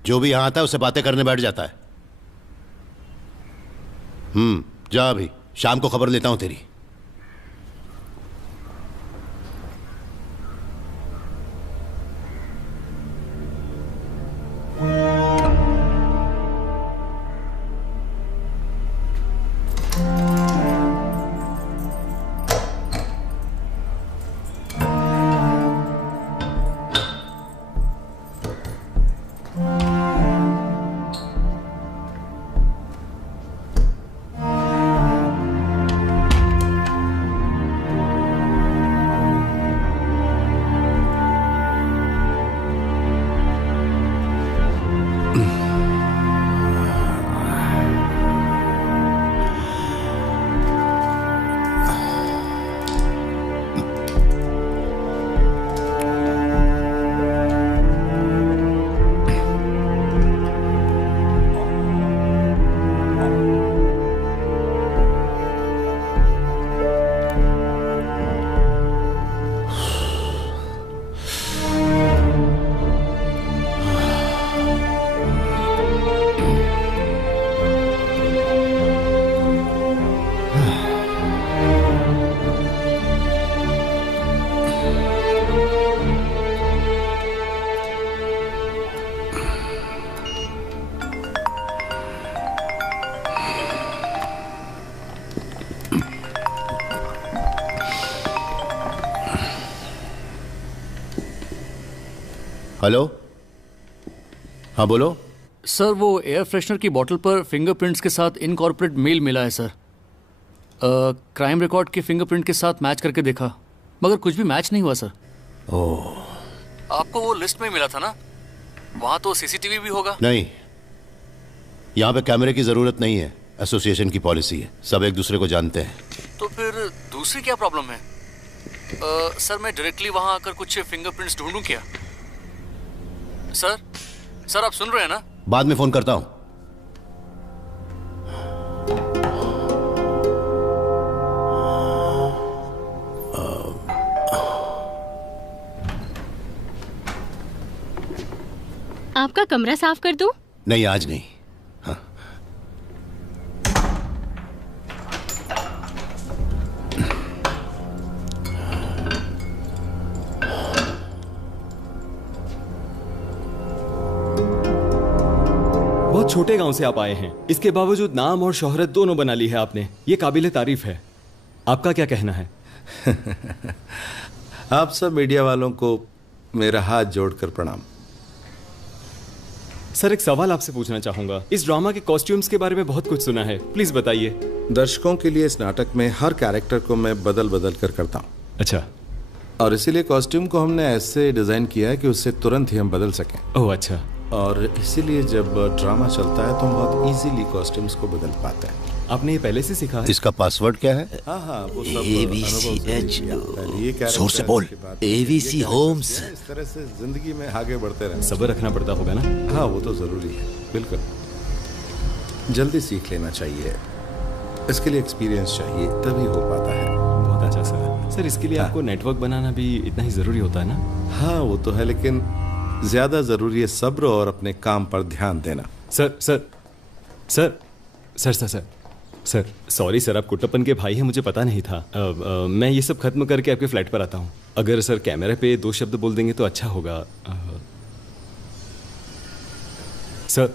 जो भी यहां आता है उससे बातें करने बैठ जाता है। जा अभी, शाम को खबर लेता हूं तेरी। हेलो, हाँ बोलो। सर, वो एयर फ्रेशनर की बोतल पर फिंगरप्रिंट्स के साथ इनकॉर्पोरेट मेल मिला है सर। क्राइम रिकॉर्ड के फिंगरप्रिंट के साथ मैच करके देखा, मगर कुछ भी मैच नहीं हुआ सर। ओह, आपको वो लिस्ट में मिला था ना? वहाँ तो सीसीटीवी भी होगा। नहीं, यहाँ पे कैमरे की जरूरत नहीं है। एसोसिएशन की पॉलिसी है, सब एक दूसरे को जानते हैं। तो फिर दूसरी क्या प्रॉब्लम है? सर मैं डायरेक्टली वहाँ आकर कुछ फिंगरप्रिंट्स ढूंढूं क्या? सर आप सुन रहे हैं ना? बाद में फोन करता हूँ। आपका कमरा साफ कर दूं? नहीं, आज नहीं। हाँ। बहुत छोटे गांव से आप आए हैं, इसके बावजूद नाम और शोहरत दोनों बना ली है आपने। ये काबिले तारीफ है। आपका क्या कहना है? आप सब मीडिया वालों को मेरा हाथ जोड़कर प्रणाम। सर एक सवाल आपसे पूछना चाहूंगा। इस ड्रामा के कॉस्ट्यूम्स के बारे में बहुत कुछ सुना है, प्लीज बताइए। दर्शकों के लिए इस नाटक में हर कैरेक्टर को मैं बदल बदल कर करता हूँ। अच्छा। और इसीलिए कॉस्ट्यूम को हमने ऐसे डिजाइन किया है कि उससे तुरंत ही हम बदल सकें। ओह अच्छा। और इसीलिए जब ड्रामा चलता है तो हम बहुत इजीली कॉस्ट्यूम्स को बदल पाते हैं। आपने ये पहले से सीखा है? इसका पासवर्ड क्या है? हाँ वो सब जोर से बोल। AVC homes. इस तरह से जिंदगी में आगे बढ़ते रहे। सब्र रखना पड़ता होगा ना? हाँ वो तो जरूरी है, बिल्कुल। जल्दी सीख लेना चाहिए, इसके लिए एक्सपीरियंस चाहिए, तभी हो पाता है। बहुत अच्छा सर इसके लिए आपको नेटवर्क बनाना भी इतना ही जरूरी होता है ना? हाँ वो तो है, लेकिन ज्यादा जरूरी है सब्र और अपने काम पर ध्यान देना। सर सॉरी सर, आप कुट्टप्पन के भाई हैं, मुझे पता नहीं था। मैं ये सब खत्म करके आपके फ्लैट पर आता हूँ। अगर सर कैमरे पे 2 शब्द बोल देंगे तो अच्छा होगा। सर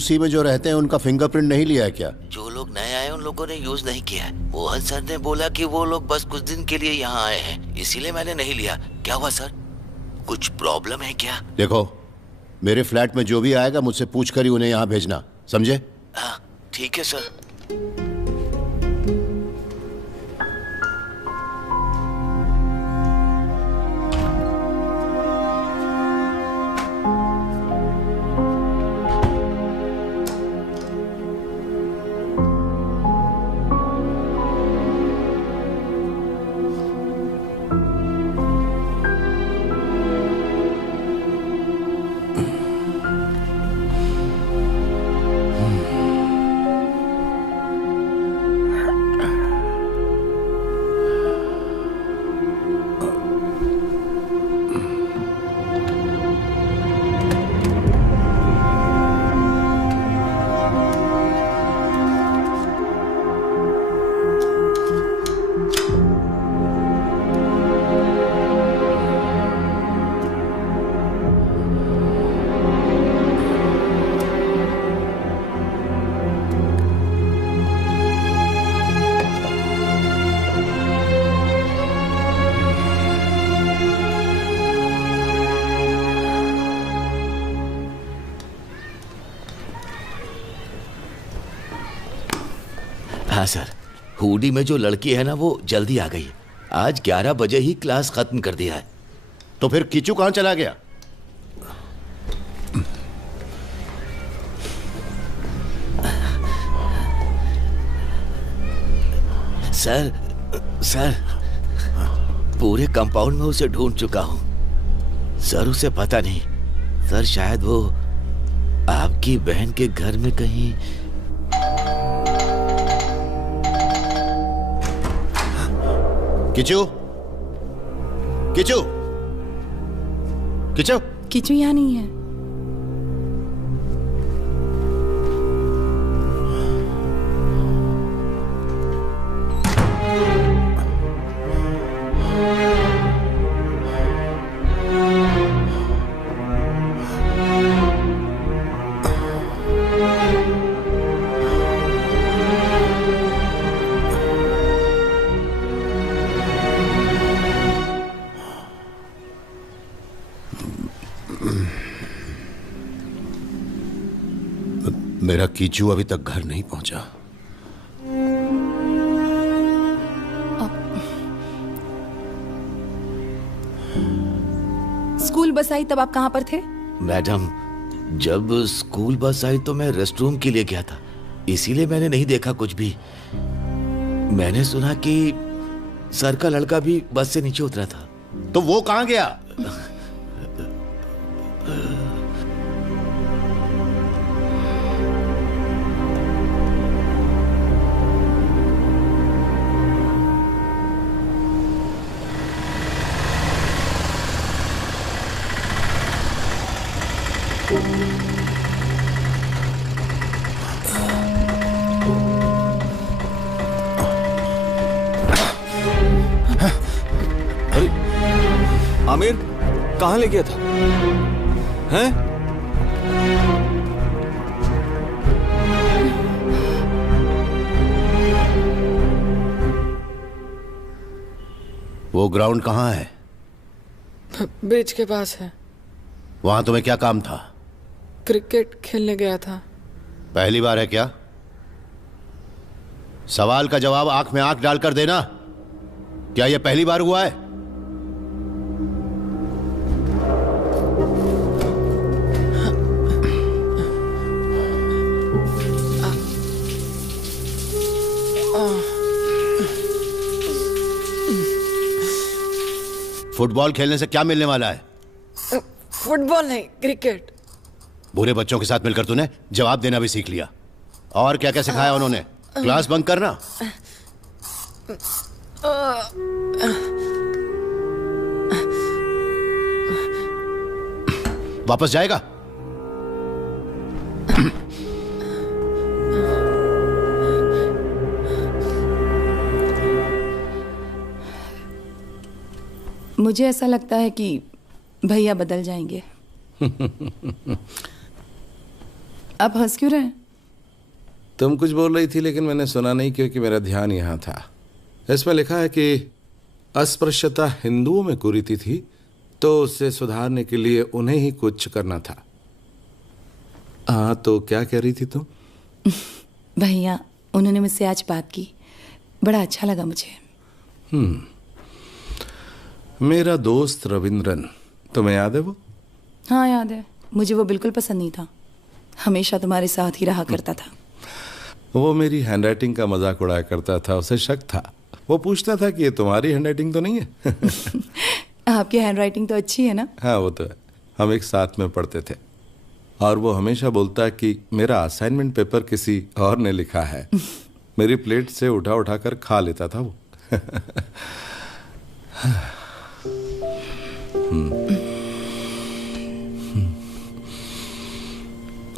C में जो रहते हैं उनका फिंगरप्रिंट नहीं लिया है क्या? जो लोग नए आए उन लोगों ने यूज नहीं किया है। मोहन सर ने बोला कि वो लोग बस कुछ दिन के लिए यहाँ आए हैं, इसीलिए मैंने नहीं लिया। क्या हुआ सर, कुछ प्रॉब्लम है क्या? देखो, मेरे फ्लैट में जो भी आएगा मुझसे पूछ कर ही उन्हें यहाँ भेजना, समझे? हाँ ठीक है सर। हाँ सर, हुडी में जो लड़की है ना वो जल्दी आ गई। आज 11 बजे ही क्लास खत्म कर दिया है। तो फिर किचू कहाँ चला गया? सर पूरे कंपाउंड में उसे ढूंढ चुका हूँ सर। उसे पता नहीं सर, शायद वो आपकी बहन के घर में कहीं। किचू, किचू, किचू, किचू यहाँ नहीं है। मेरा कीचू अभी तक घर नहीं पहुंचा। स्कूल बस आई तब आप कहाँ पर थे? मैडम, जब स्कूल बस आई तो मैं रेस्टरूम के लिए गया था, इसीलिए मैंने नहीं देखा कुछ भी। मैंने सुना कि सर का लड़का भी बस से नीचे उतरा था। तो वो कहाँ गया? आमिर कहाँ ले गया था? हैं? वो ग्राउंड कहाँ है? ब्रिज के पास है। वहां तुम्हें क्या काम था? क्रिकेट खेलने गया था। पहली बार है क्या? सवाल का जवाब आंख में आंख डालकर देना। क्या यह पहली बार हुआ है? फुटबॉल खेलने से क्या मिलने वाला है? फुटबॉल नहीं, क्रिकेट। बुरे बच्चों के साथ मिलकर तूने जवाब देना भी सीख लिया। और क्या क्या सिखाया उन्होंने? क्लास बंक करना? वापस जाएगा? मुझे ऐसा लगता है कि भैया बदल जाएंगे। आप हंस क्यों रहे हैं? तुम कुछ बोल रही थी लेकिन मैंने सुना नहीं क्योंकि मेरा ध्यान यहाँ था। इसमें लिखा है कि अस्पृश्यता हिंदुओं में कुरीति थी, तो उसे सुधारने के लिए उन्हें ही कुछ करना था। हाँ, तो क्या कह रही थी तुम? भैया, उन्होंने मुझसे आज बात की, बड़ा अच्छा लगा मुझे। मेरा दोस्त रविंद्रन, तुम्हें याद है वो? हाँ याद है। मुझे वो बिल्कुल पसंद नहीं था, हमेशा तुम्हारे साथ ही रहा करता था। वो मेरी हैंडराइटिंग का मजाक उड़ाया करता था, उसे शक था। वो पूछता था कि ये तुम्हारी हैंडराइटिंग तो नहीं है? आपकी हैंडराइटिंग तो अच्छी है ना? हाँ वो तो है, हम एक साथ में पढ़ते थे। और वो हमेशा बोलता कि मेरा असाइनमेंट पेपर किसी और ने लिखा है। मेरी प्लेट से उठा उठा कर खा लेता था वो।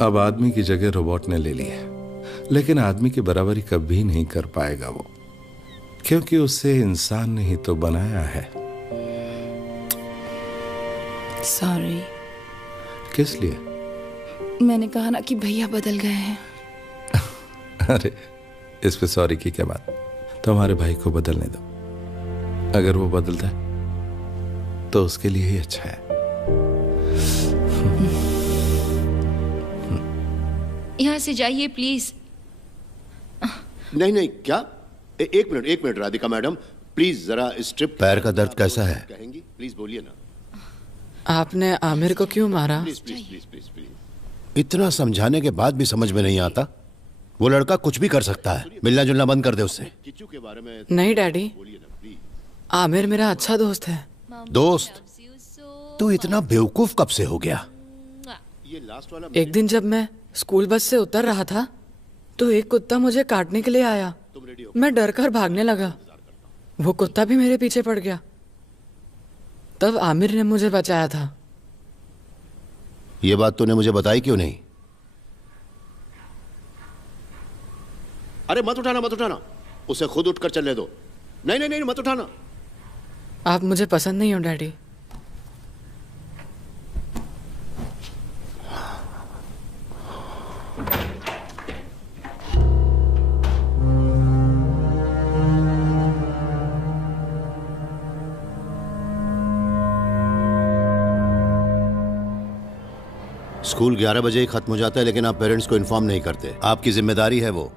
अब आदमी की जगह रोबोट ने ले ली है, लेकिन आदमी की बराबरी कभी नहीं कर पाएगा वो, क्योंकि उसे इंसान ने ही तो बनाया है। सॉरी। किस लिए? मैंने कहा ना कि भैया बदल गए हैं। अरे इस पे सॉरी की क्या बात? तुम्हारे भाई को बदलने दो, अगर वो बदलता है तो उसके लिए ही अच्छा है। यहाँ से जाइए प्लीज। नहीं नहीं, क्या? एक मिनट राधिका मैडम, प्लीज जरा स्ट्रिप। पैर का दर्द कैसा है? कहेंगी? प्लीज बोलिए ना। आपने आमिर को क्यों मारा? Please please please please please. इतना समझाने के बाद भी समझ में नहीं आता। वो लड़का कुछ भी कर सकता है, मिलना जुलना बंद कर दे उससे। नहीं डैडी, आमिर मेरा अच्छा दोस्त है। दोस्त? तू इतना बेवकूफ कब से हो गया? एक दिन जब मैं स्कूल बस से उतर रहा था तो एक कुत्ता मुझे काटने के लिए आया। मैं डर कर भागने लगा, वो कुत्ता भी मेरे पीछे पड़ गया। तब आमिर ने मुझे बचाया था। ये बात तूने मुझे बताई क्यों नहीं? अरे मत उठाना, उसे खुद उठकर चलने दो। नहीं नहीं नहीं, मत उठाना। आप मुझे पसंद नहीं हो डैडी। स्कूल 11 बजे ही खत्म हो जाता है, लेकिन आप पेरेंट्स को इन्फॉर्म नहीं करते। आपकी जिम्मेदारी है वो।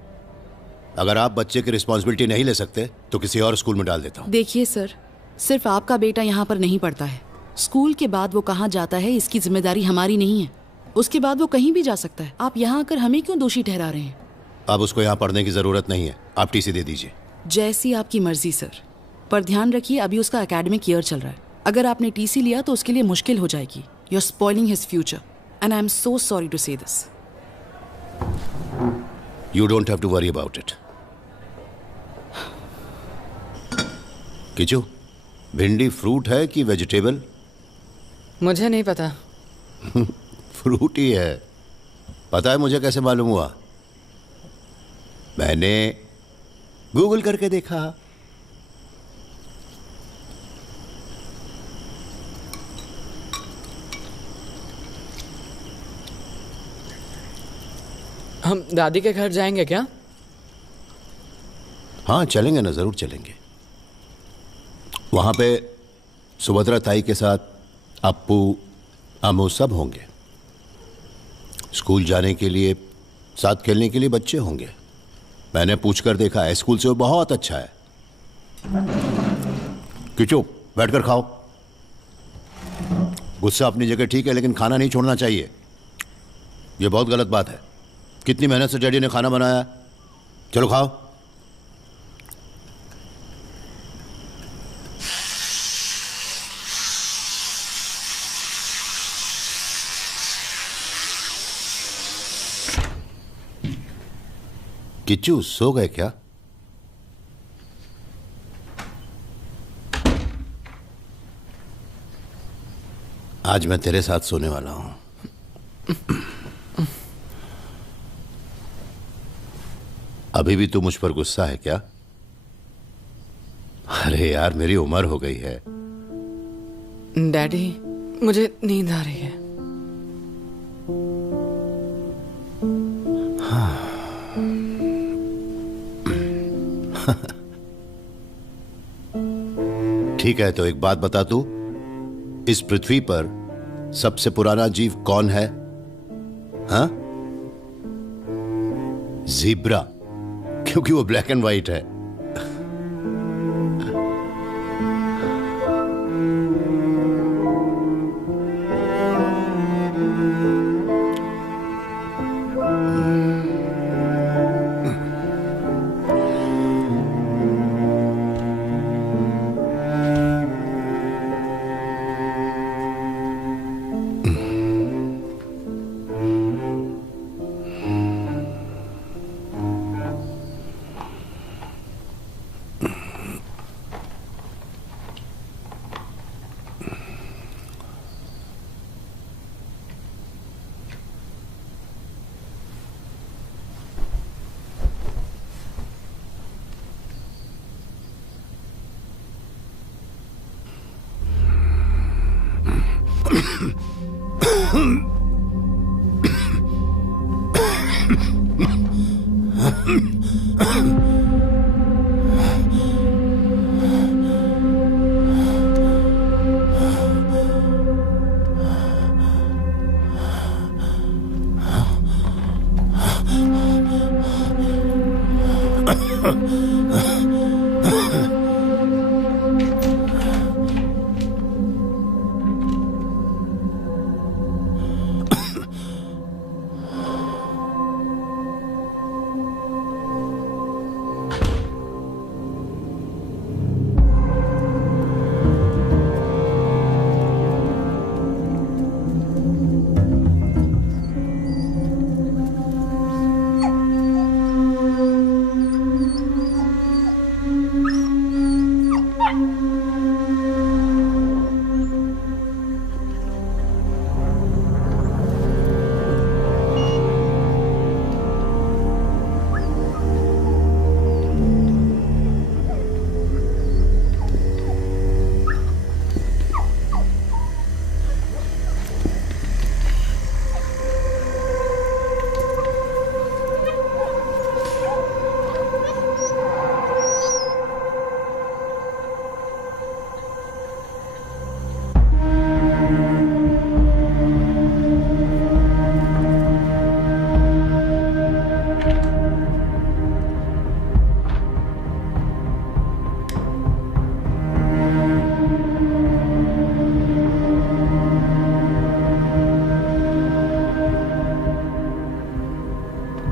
अगर आप बच्चे की रिस्पॉन्सिबिलिटी नहीं ले सकते तो किसी और स्कूल में डाल देता हूँ। देखिए सर, सिर्फ आपका बेटा यहाँ पर नहीं पढ़ता है। स्कूल के बाद वो कहाँ जाता है इसकी जिम्मेदारी हमारी नहीं है। उसके बाद वो कहीं भी जा सकता है। आप यहाँ आकर हमें क्यों दोषी ठहरा रहे हैं? अब उसको यहाँ पढ़ने की जरूरत नहीं है, आप टीसी दे दीजिए। जैसी आपकी मर्जी सर, पर ध्यान रखिए अभी उसका एकेडमिक ईयर चल रहा है। अगर आपने टीसी लिया तो उसके लिए मुश्किल हो जाएगी। You are spoiling his future and I am so sorry to say this. You don't have to worry about it. Kichu, भिंडी फ्रूट है कि वेजिटेबल? मुझे नहीं पता। फ्रूट ही है। पता है मुझे कैसे मालूम हुआ? मैंने गूगल करके देखा। हम दादी के घर जाएंगे क्या? हाँ चलेंगे ना, जरूर चलेंगे। वहां पे सुभद्रा ताई के साथ अप्पू अम्मू सब होंगे। स्कूल जाने के लिए, साथ खेलने के लिए बच्चे होंगे। मैंने पूछकर देखा है, स्कूल से वो बहुत अच्छा है। किचू, बैठकर खाओ। गुस्सा अपनी जगह ठीक है, लेकिन खाना नहीं छोड़ना चाहिए। ये बहुत गलत बात है। कितनी मेहनत से डैडी ने खाना बनाया है। चलो खाओ। किच्चू सो गए क्या? आज मैं तेरे साथ सोने वाला हूं। अभी भी तू मुझ पर गुस्सा है क्या? अरे यार, मेरी उम्र हो गई है। डैडी, मुझे नींद आ रही है। ठीक है, तो एक बात बता तू, इस पृथ्वी पर सबसे पुराना जीव कौन है? हाँ? ज़ीब्रा, क्योंकि वो ब्लैक एंड व्हाइट है।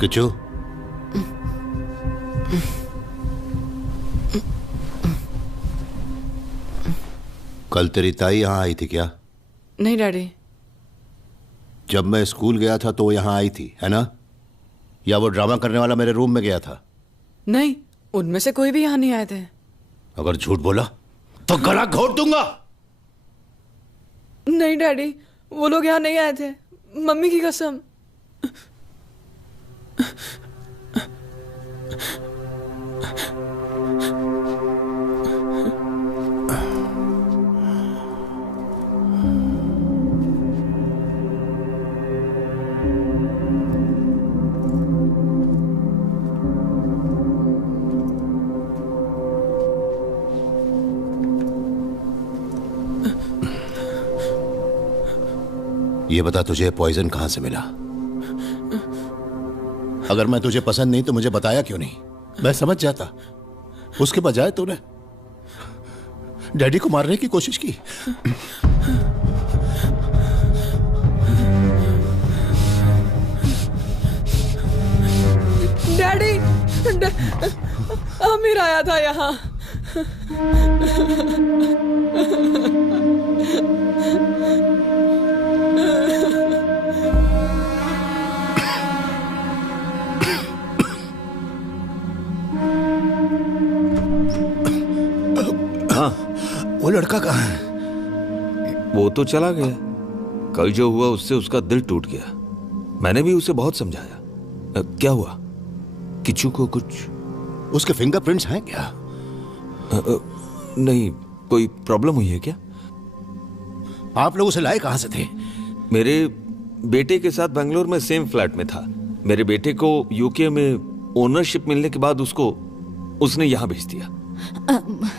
किचू, कल तेरी ताई यहां आई थी क्या? नहीं डैडी। जब मैं स्कूल गया था तो वो यहां आई थी, है ना? या वो ड्रामा करने वाला मेरे रूम में गया था? नहीं, उनमें से कोई भी यहाँ नहीं आए थे। अगर झूठ बोला तो गला घोट दूंगा। नहीं डैडी, वो लोग यहाँ नहीं आए थे, मम्मी की कसम। ये बता, तुझे पॉइजन कहां से मिला? अगर मैं तुझे पसंद नहीं तो मुझे बताया क्यों नहीं? मैं समझ जाता। उसके बजाय तूने डैडी को मारने की कोशिश की। डैडी, आमिर आया था यहाँ। हाँ, वो लड़का कहाँ है? वो तो चला गया। कल जो हुआ उससे उसका दिल टूट गया। मैंने भी उसे बहुत समझाया। क्या हुआ? किचू को कुछ? उसके फिंगरप्रिंट्स हैं क्या? नहीं, कोई प्रॉब्लम हुई है क्या? आप लोग उसे लाए कहां से थे? मेरे बेटे के साथ बेंगलोर में सेम फ्लैट में था। मेरे बेटे को यूके में ओनरशिप मिलने के बाद उसने यहाँ भेज दिया।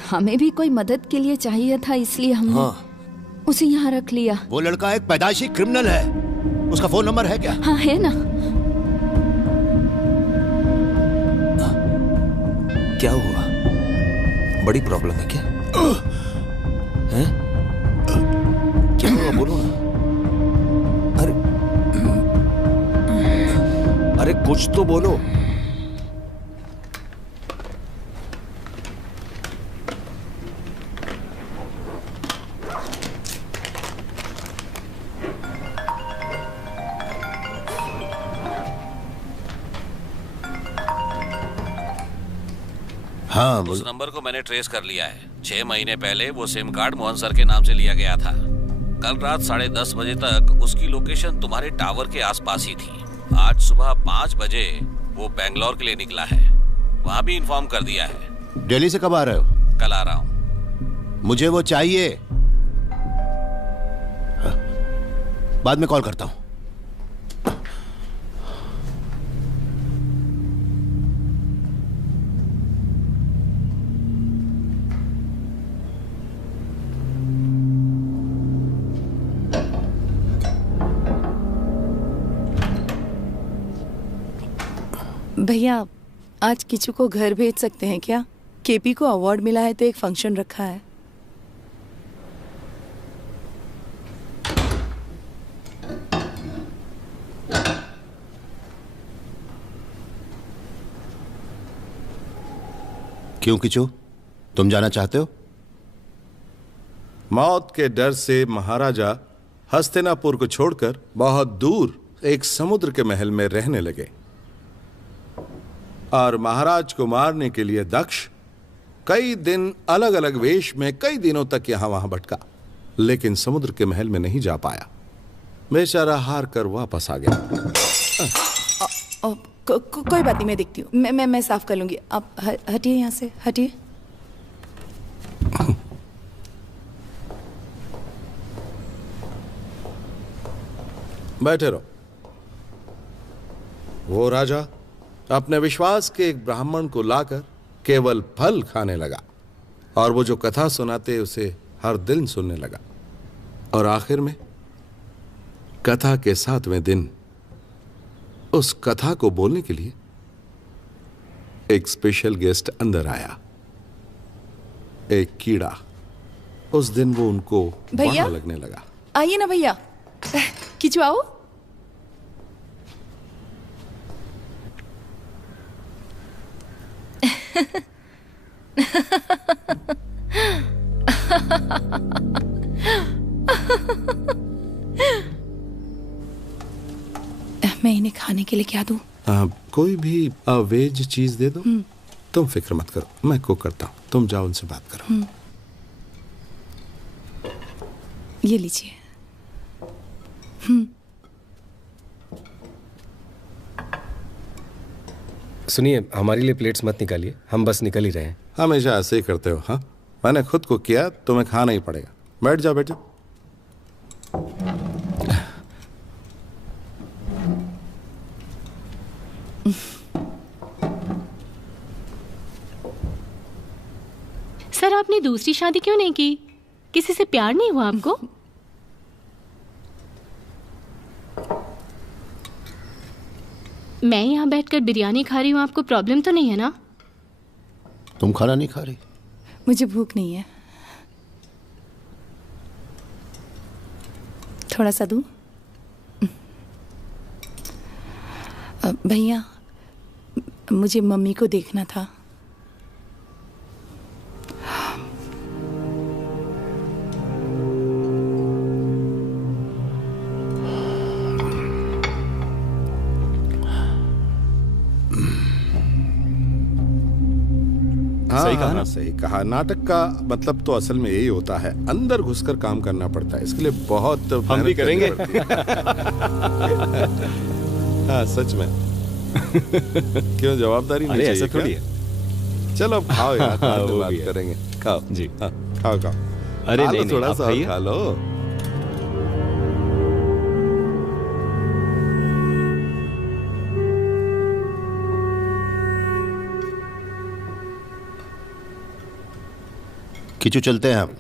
हमें भी कोई मदद के लिए चाहिए था, इसलिए हमने उसे यहाँ रख लिया। वो लड़का एक पैदाइशी क्रिमिनल है। उसका फोन नंबर है क्या? हाँ, है ना। क्या हुआ? बड़ी प्रॉब्लम है क्या? हैं? क्या हुआ, बोलो ना। अरे कुछ तो बोलो। हाँ, उस नंबर को मैंने ट्रेस कर लिया है। 6 महीने पहले वो सिम कार्ड मोहन सर के नाम से लिया गया था। कल रात 10:30 बजे तक उसकी लोकेशन तुम्हारे टावर के आसपास ही थी। आज सुबह 5 बजे वो बेंगलोर के लिए निकला है। वहां भी इन्फॉर्म कर दिया है। दिल्ली से कब आ रहे हो? कल आ रहा हूँ। मुझे वो चाहिए। बाद में कॉल करता हूँ। भैया, आज किचू को घर भेज सकते हैं क्या? केपी को अवार्ड मिला है तो एक फंक्शन रखा है। क्यों किचू, तुम जाना चाहते हो? मौत के डर से महाराजा हस्तिनापुर को छोड़कर बहुत दूर एक समुद्र के महल में रहने लगे और महाराज को मारने के लिए दक्ष कई दिन अलग अलग वेश में कई दिनों तक यहां वहां भटका, लेकिन समुद्र के महल में नहीं जा पाया। बेचारा हार कर वापस आ गया। कोई बात नहीं, मैं देखती हूँ। मैं साफ कर लूंगी। आप हटिए यहाँ से, हटिए। बैठे रहो। वो राजा अपने विश्वास के एक ब्राह्मण को लाकर केवल फल खाने लगा और वो जो कथा सुनाते उसे हर दिन सुनने लगा। और आखिर में कथा के 7वें दिन उस कथा को बोलने के लिए एक स्पेशल गेस्ट अंदर आया, एक कीड़ा। उस दिन वो उनको भैया लगने लगा। आइए ना भैया, किचू आओ। मैं इन्हें खाने के लिए क्या दूं? कोई भी वेज चीज दे दो। तुम फिक्र मत करो, मैं कुक करता हूँ, तुम जाओ उनसे बात करो। ये लीजिए। सुनिए, हमारे लिए प्लेट्स मत निकालिए, हम बस निकल ही रहे हैं। हमेशा ऐसे ही करते हो। हाँ, मैंने खुद कुक किया, तुम्हें खाना ही पड़ेगा। बैठ जाओ, बैठ जाओ। सर, आपने दूसरी शादी क्यों नहीं की? किसी से प्यार नहीं हुआ आपको? मैं यहाँ बैठकर बिरयानी खा रही हूँ, आपको प्रॉब्लम तो नहीं है ना? तुम खाना नहीं खा रही? मुझे भूख नहीं है। थोड़ा सा दूं? भैया, मुझे मम्मी को देखना था। सही कहा ना? सही कहा। नाटक का मतलब तो असल में यही होता है, अंदर घुसकर काम करना पड़ता है। इसके लिए बहुत हम भी करेंगे। हाँ, सच में। क्यों, जवाबदारी नहीं चाहिए? ऐसा थोड़ी है। चलो अब खाओ यार, बाद में वो बात भी है। करेंगे। खाओ जी। हाँ, खाओ खाओ। अरे खा लो, नहीं, थोड़ा आप सा और खाइए। खा लो। किचू, चलते हैं आप।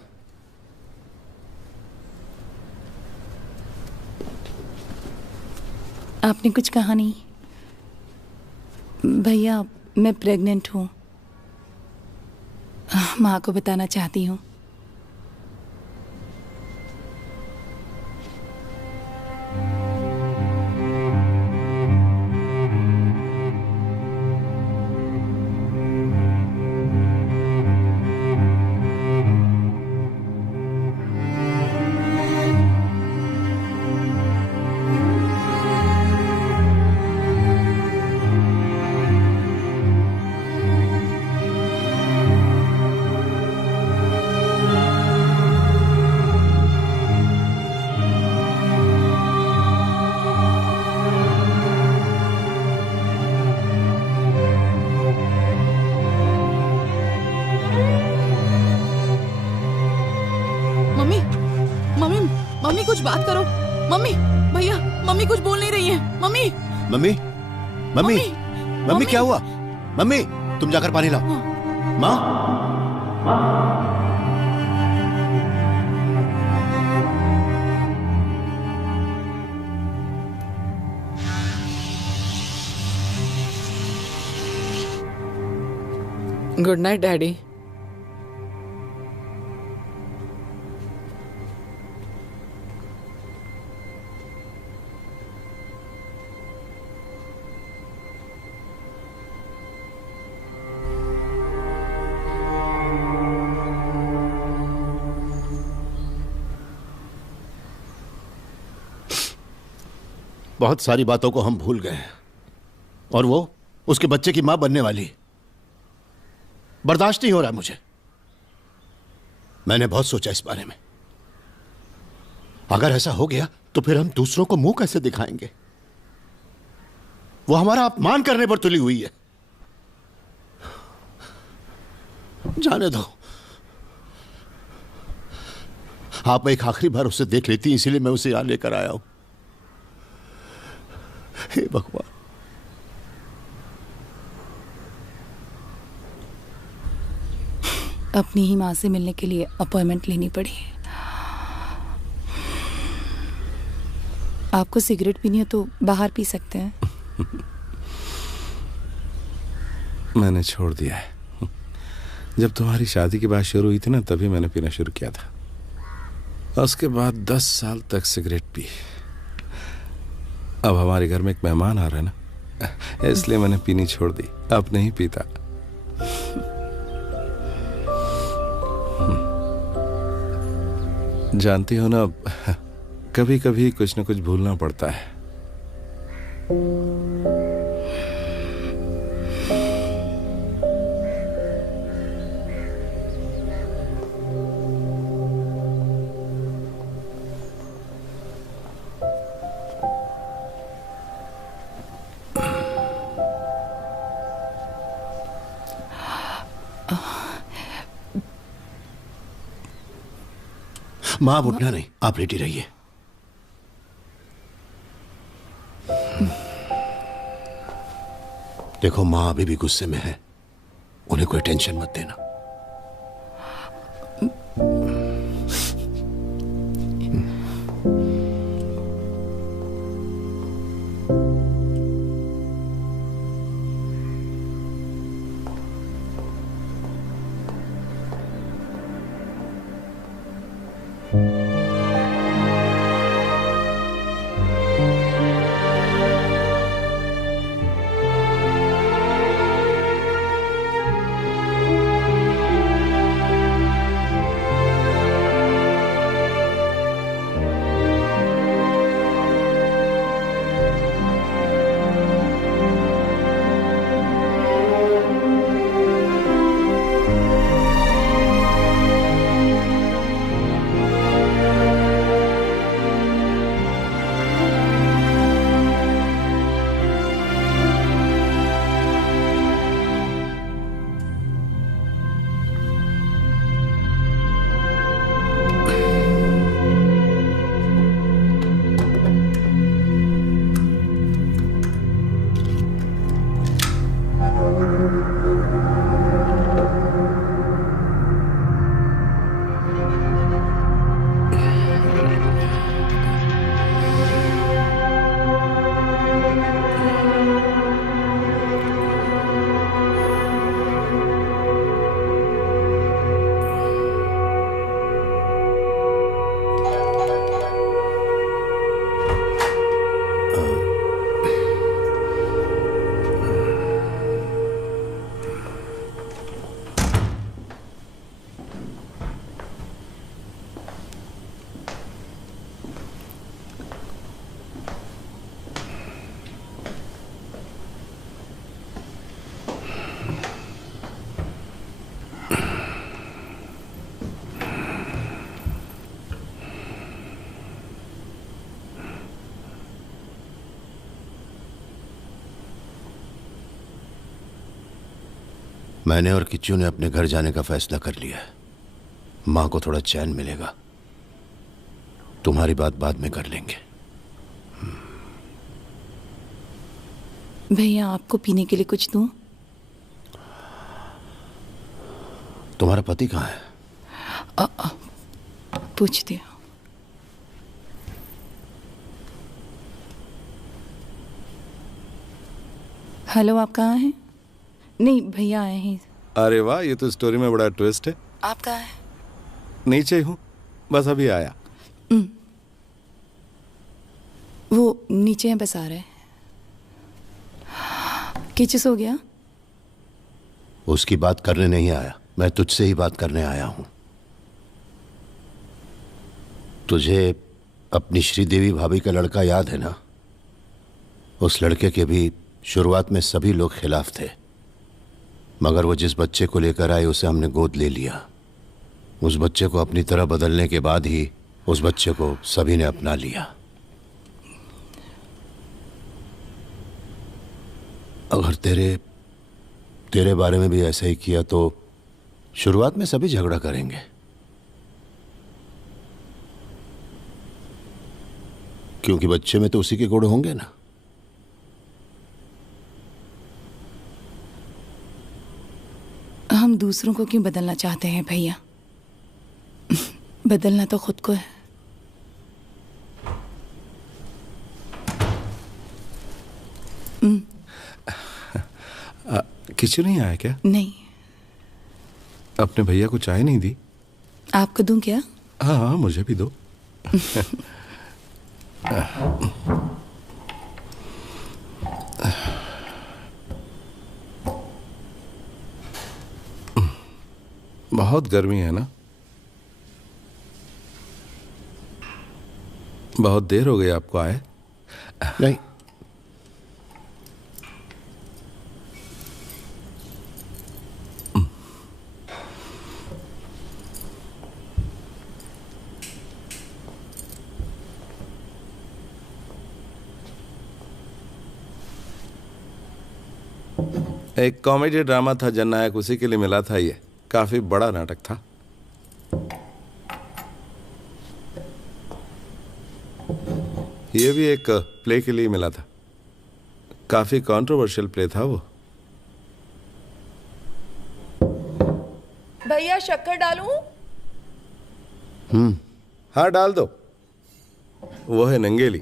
आपने कुछ कहा नहीं। भैया, मैं प्रेग्नेंट हूँ। माँ को बताना चाहती हूँ। मम्मी, मम्मी, मम्मी कुछ बात करो। मम्मी, भैया, मम्मी कुछ बोल नहीं रही है। मम्मी, मम्मी, मम्मी, मम्मी, क्या हुआ? मम्मी, तुम जाकर पानी लाओ। माँ, गुड नाइट डैडी। बहुत सारी बातों को हम भूल गए, और वो उसके बच्चे की मां बनने वाली। बर्दाश्त नहीं हो रहा मुझे। मैंने बहुत सोचा इस बारे में। अगर ऐसा हो गया तो फिर हम दूसरों को मुंह कैसे दिखाएंगे? वो हमारा अपमान करने पर तुली हुई है। जाने दो। आप एक आखिरी बार उसे देख लेती, इसीलिए मैं उसे यहां लेकर आया हूं। हे भगवान। अपनी ही माँ से मिलने के लिए अपॉइंटमेंट लेनी पड़ी। आपको सिगरेट पीनी हो तो बाहर पी सकते हैं। मैंने छोड़ दिया है। जब तुम्हारी शादी की बात शुरू हुई थी ना, तभी मैंने पीना शुरू किया था। उसके बाद 10 साल तक सिगरेट पी। अब हमारे घर में एक मेहमान आ रहा है ना, इसलिए मैंने पीनी छोड़ दी। अब नहीं पीता। जानती हो ना, कभी कभी कुछ न कुछ भूलना पड़ता है। माँ आप उठना नहीं, आप लेटी रहिए। देखो माँ अभी भी गुस्से में है, उन्हें कोई टेंशन मत देना। मैंने और किच्चू ने अपने घर जाने का फैसला कर लिया है। माँ को थोड़ा चैन मिलेगा। तुम्हारी बात बाद में कर लेंगे। भैया आपको पीने के लिए कुछ दूं? तुम्हारा पति कहाँ है? पूछती हूँ। हेलो, आप कहाँ हैं? नहीं, भैया आए हैं। अरे वाह, ये तो स्टोरी में बड़ा ट्विस्ट है। आप कहाँ हैं? नीचे हूँ, बस अभी आया। वो नीचे हैं, बस आ रहे हैं। किचु सो गया? उसकी बात करने नहीं आया, मैं तुझसे ही बात करने आया हूं। तुझे अपनी श्रीदेवी भाभी का लड़का याद है ना? उस लड़के के भी शुरुआत में सभी लोग खिलाफ थे, मगर वो जिस बच्चे को लेकर आए उसे हमने गोद ले लिया। उस बच्चे को अपनी तरह बदलने के बाद ही उस बच्चे को सभी ने अपना लिया। अगर तेरे बारे में भी ऐसा ही किया तो शुरुआत में सभी झगड़ा करेंगे। क्योंकि बच्चे में तो उसी के गुण होंगे ना। हम दूसरों को क्यों बदलना चाहते हैं भैया? बदलना तो खुद को है। किचु नहीं आया क्या? नहीं। अपने भैया को चाय नहीं दी? आपको दूं क्या? हाँ हाँ, मुझे भी दो। बहुत गर्मी है ना? बहुत देर हो गई आपको आए? नहीं। एक कॉमेडी ड्रामा था जननायक, उसी के लिए मिला था। ये काफी बड़ा नाटक था। ये भी एक प्ले के लिए मिला था। काफी कंट्रोवर्शियल प्ले था वो। भैया शक्कर डालूं? हाँ डाल दो। वो है नंगेली,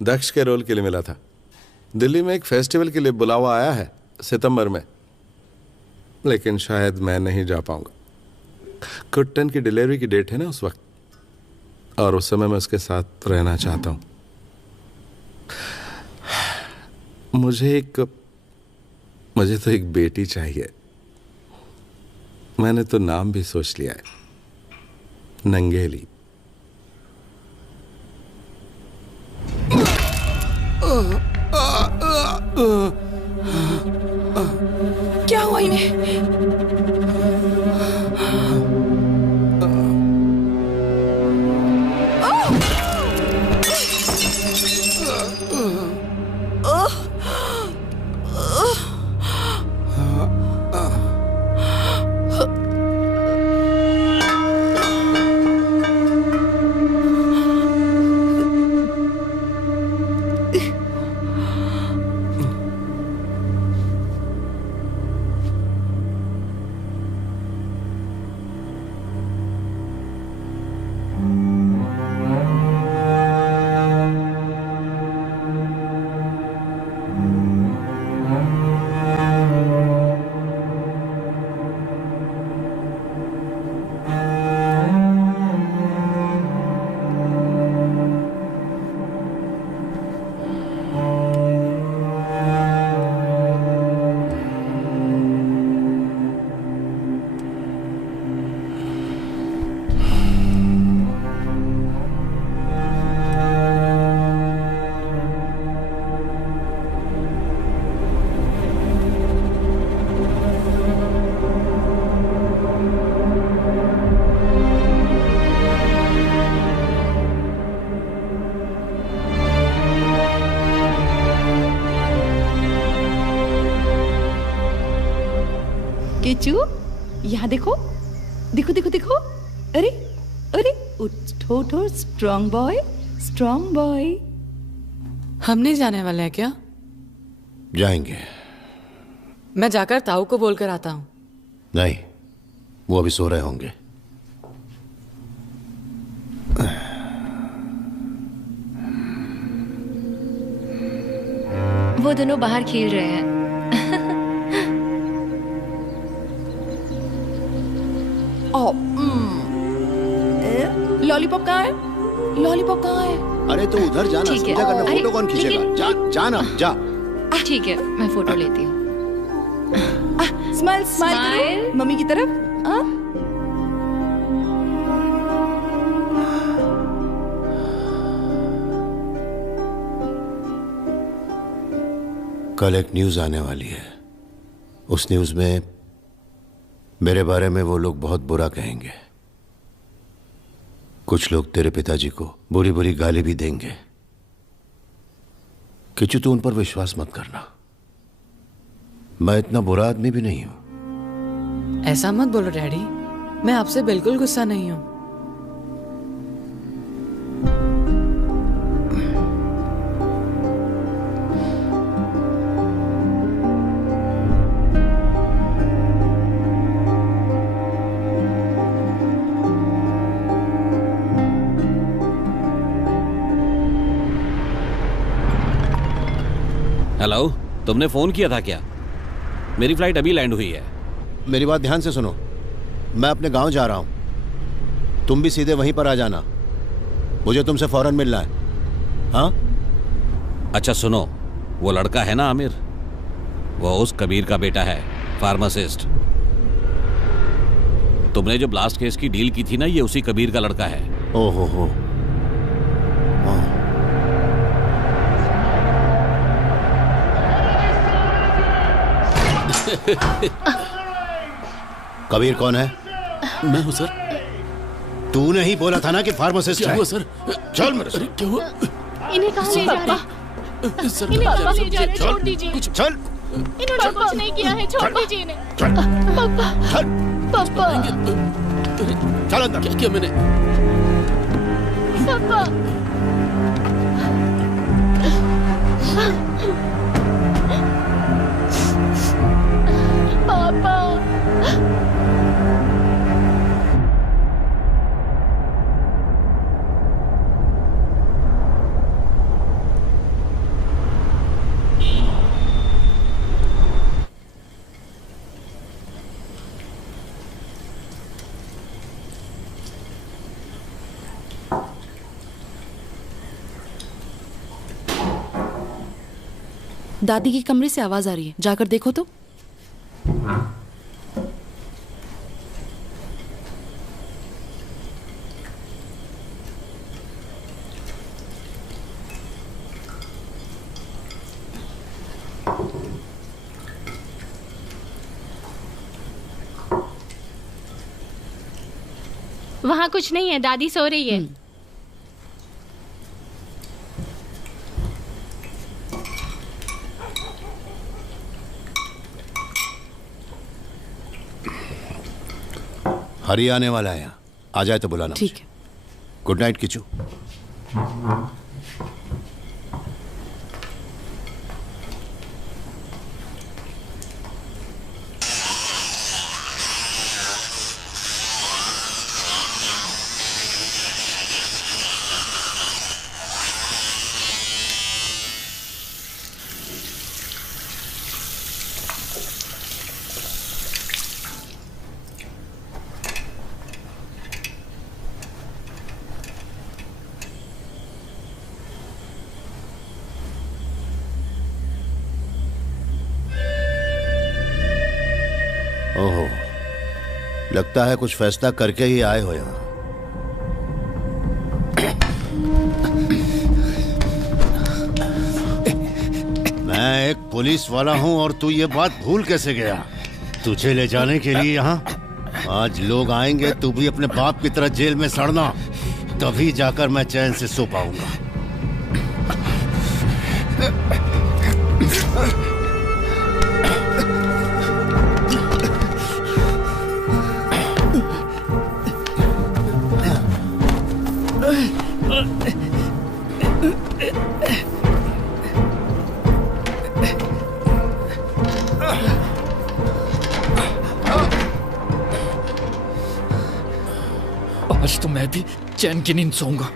दक्ष के रोल के लिए मिला था। दिल्ली में एक फेस्टिवल के लिए बुलावा आया है सितंबर में, लेकिन शायद मैं नहीं जा पाऊंगा। कुट्टन की डिलीवरी की डेट है ना उस वक्त, और उस समय मैं उसके साथ रहना चाहता हूं। मुझे तो एक बेटी चाहिए। मैंने तो नाम भी सोच लिया है, नंगेली। क्या हुआ इन्हें? किचू, यहाँ देखो, देखो देखो देखो। अरे अरे, उठो उठो, स्ट्रॉन्ग बॉय, स्ट्रॉन्ग बॉय। हम नहीं जाने वाले हैं क्या? जाएंगे। मैं जाकर ताऊ को बोलकर आता हूँ। नहीं, वो अभी सो रहे होंगे। वो दोनों बाहर खेल रहे हैं। लॉलीपॉप कहाँ है? लॉलीपॉप कहाँ है? अरे तो उधर जाना, ठीक है। समझा करना, अरे, फोटो कौन खींचेगा? जाना, जा। ठीक है, मैं फोटो लेती हूँ। स्माइल स्माइल करो मम्मी की तरफ। कल एक न्यूज आने वाली है। उस न्यूज में मेरे बारे में वो लोग बहुत बुरा कहेंगे। कुछ लोग तेरे पिताजी को बुरी बुरी गाली भी देंगे। किचू, तू उन पर विश्वास मत करना। मैं इतना बुरा आदमी भी नहीं हूं। ऐसा मत बोलो डैडी, मैं आपसे बिल्कुल गुस्सा नहीं हूं। हेलो, तुमने फोन किया था क्या? मेरी फ्लाइट अभी लैंड हुई है। मेरी बात ध्यान से सुनो। मैं अपने गांव जा रहा हूं, तुम भी सीधे वहीं पर आ जाना। मुझे तुमसे फौरन मिलना है। हाँ? अच्छा सुनो, वो लड़का है ना आमिर, वो उस कबीर का बेटा है, फार्मासिस्ट। तुमने जो ब्लास्ट केस की डील की थी ना, ये उसी कबीर का लड़का है। ओहो हो। हाँ। कबीर कौन है? मैं हूँ सर। तूने ही बोला था ना कि फार्मासिस्ट है। क्या हुआ सर? चल मेरे साथ। क्या हुआ? इन्हें कहाँ ले जा रहे हैं? इन्हें कहाँ ले जा रहे हैं? छोड़ दीजिए। चल। इन्होंने कुछ नहीं किया है, छोड़ दीजिए इन्हें। पापा। पापा। चल अंदर। क्या किया मैंने? पापा। पापा। दादी के कमरे से आवाज आ रही है, जाकर देखो तो। वहाँ कुछ नहीं है, दादी सो रही है। हरी आने वाला है यहाँ, आ जाए तो बुलाना। ठीक है। Good night Kishu. ओहो, लगता है कुछ फैसला करके ही आए हो यहाँ। मैं एक पुलिस वाला हूँ और तू ये बात भूल कैसे गया? तुझे ले जाने के लिए यहाँ आज लोग आएंगे, तू भी अपने बाप की तरह जेल में सड़ना, तभी जाकर मैं चैन से सो पाऊंगा। आज तो मैं भी चैन की नींद सोऊंगा।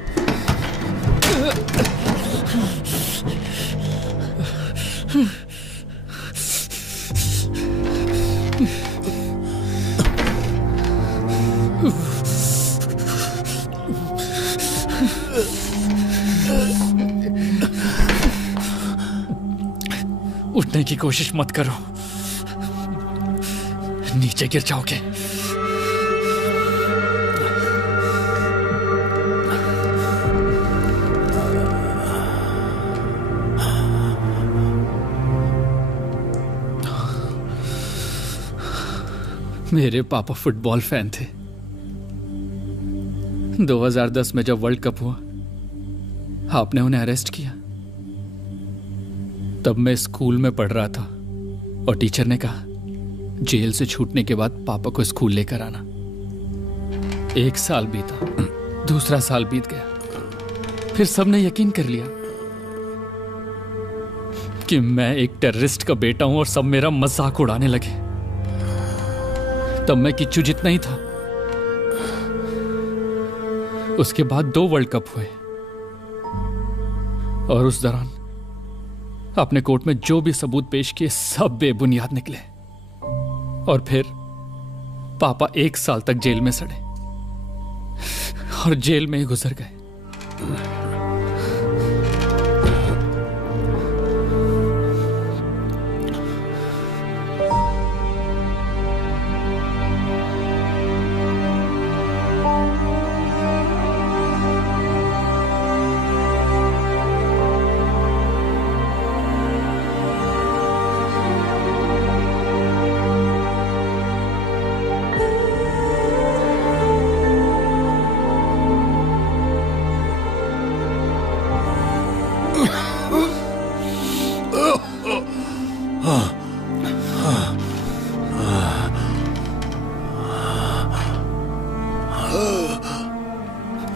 उठने की कोशिश मत करो, नीचे गिर जाओगे। मेरे पापा फुटबॉल फैन थे। 2010 में जब वर्ल्ड कप हुआ, आपने उन्हें अरेस्ट किया। तब मैं स्कूल में पढ़ रहा था और टीचर ने कहा जेल से छूटने के बाद पापा को स्कूल लेकर आना। 1 साल बीता, दूसरा साल बीत गया, फिर सबने यकीन कर लिया कि मैं एक टेररिस्ट का बेटा हूं और सब मेरा मजाक उड़ाने लगे। तब मैं किच्चू जितना ही था। उसके बाद 2 वर्ल्ड कप हुए और उस दौरान आपने कोर्ट में जो भी सबूत पेश किए सब बेबुनियाद निकले और फिर पापा 1 साल तक जेल में सड़े और जेल में ही गुजर गए।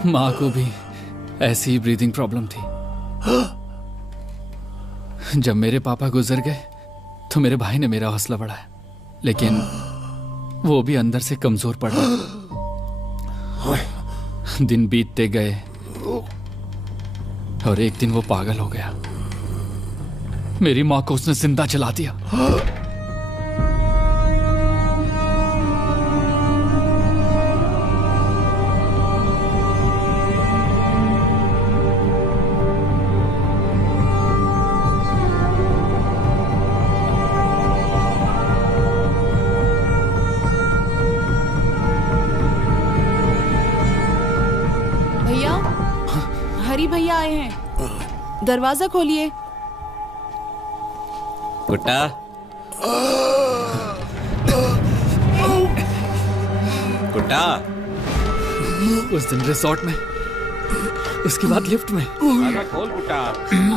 माँ को भी ऐसी ही ब्रीदिंग प्रॉब्लम थी। जब मेरे पापा गुजर गए तो मेरे भाई ने मेरा हौसला बढ़ाया, लेकिन वो भी अंदर से कमजोर पड़ रहा। दिन बीतते गए और एक दिन वो पागल हो गया। मेरी माँ को उसने जिंदा जला दिया। भैया आए हैं, दरवाजा खोलिए। कुट्टा, कुट्टा। उस दिन रिसोर्ट में, उसके बाद लिफ्ट में। दरवाजा खोल कुट्टा।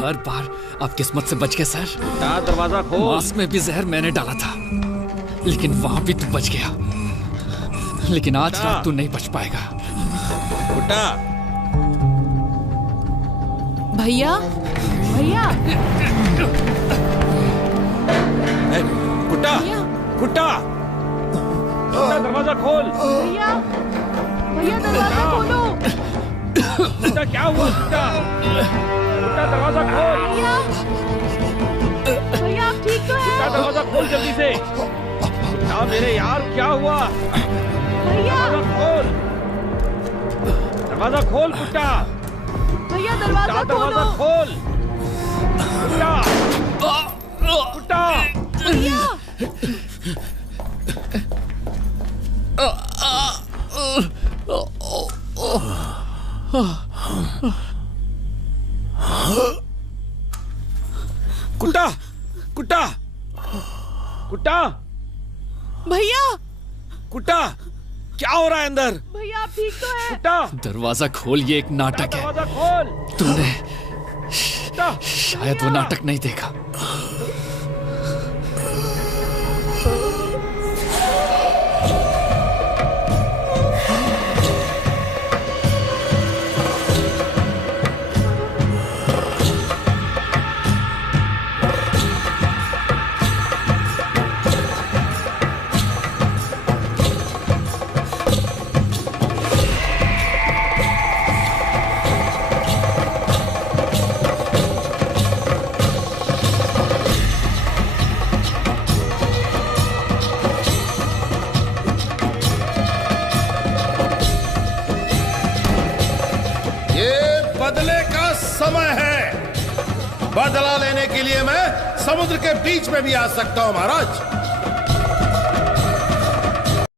हर बार आप किस्मत से बच गए सर। कुट्टा दरवाजा खोल। मास्क में भी जहर मैंने डाला था, लेकिन वहां भी तू बच गया। लेकिन आज रात तू नहीं बच पाएगा। कुट्टा। भैया, भैया। कुट्टा, कुट्टा, कुट्टा दरवाजा खोल। भैया, भैया दरवाजा खोलो। कुट्टा क्या हुआ? कुट्टा, कुट्टा दरवाजा खोल। भैया आप ठीक तो हैं? कुट्टा दरवाजा खोल जल्दी से। कुट्टा मेरे यार क्या हुआ? भैया दरवाजा खोल, दरवाजा खोल कुट्टा। भैया दरवाजा खोल। कुट्टा, कुट्टा। भैया। कुट्टा, कुट्टा, कुट्टा। भैया, कुट्टा क्या हो रहा है अंदर? भैया आप ठीक तो हैं? कुट्टा दरवाजा खोल, ये एक नाटक है। दरवाजा खोल। तूने शायद वो नाटक नहीं देखा। बदला लेने के लिए मैं समुद्र के बीच में भी आ सकता हूं महाराज।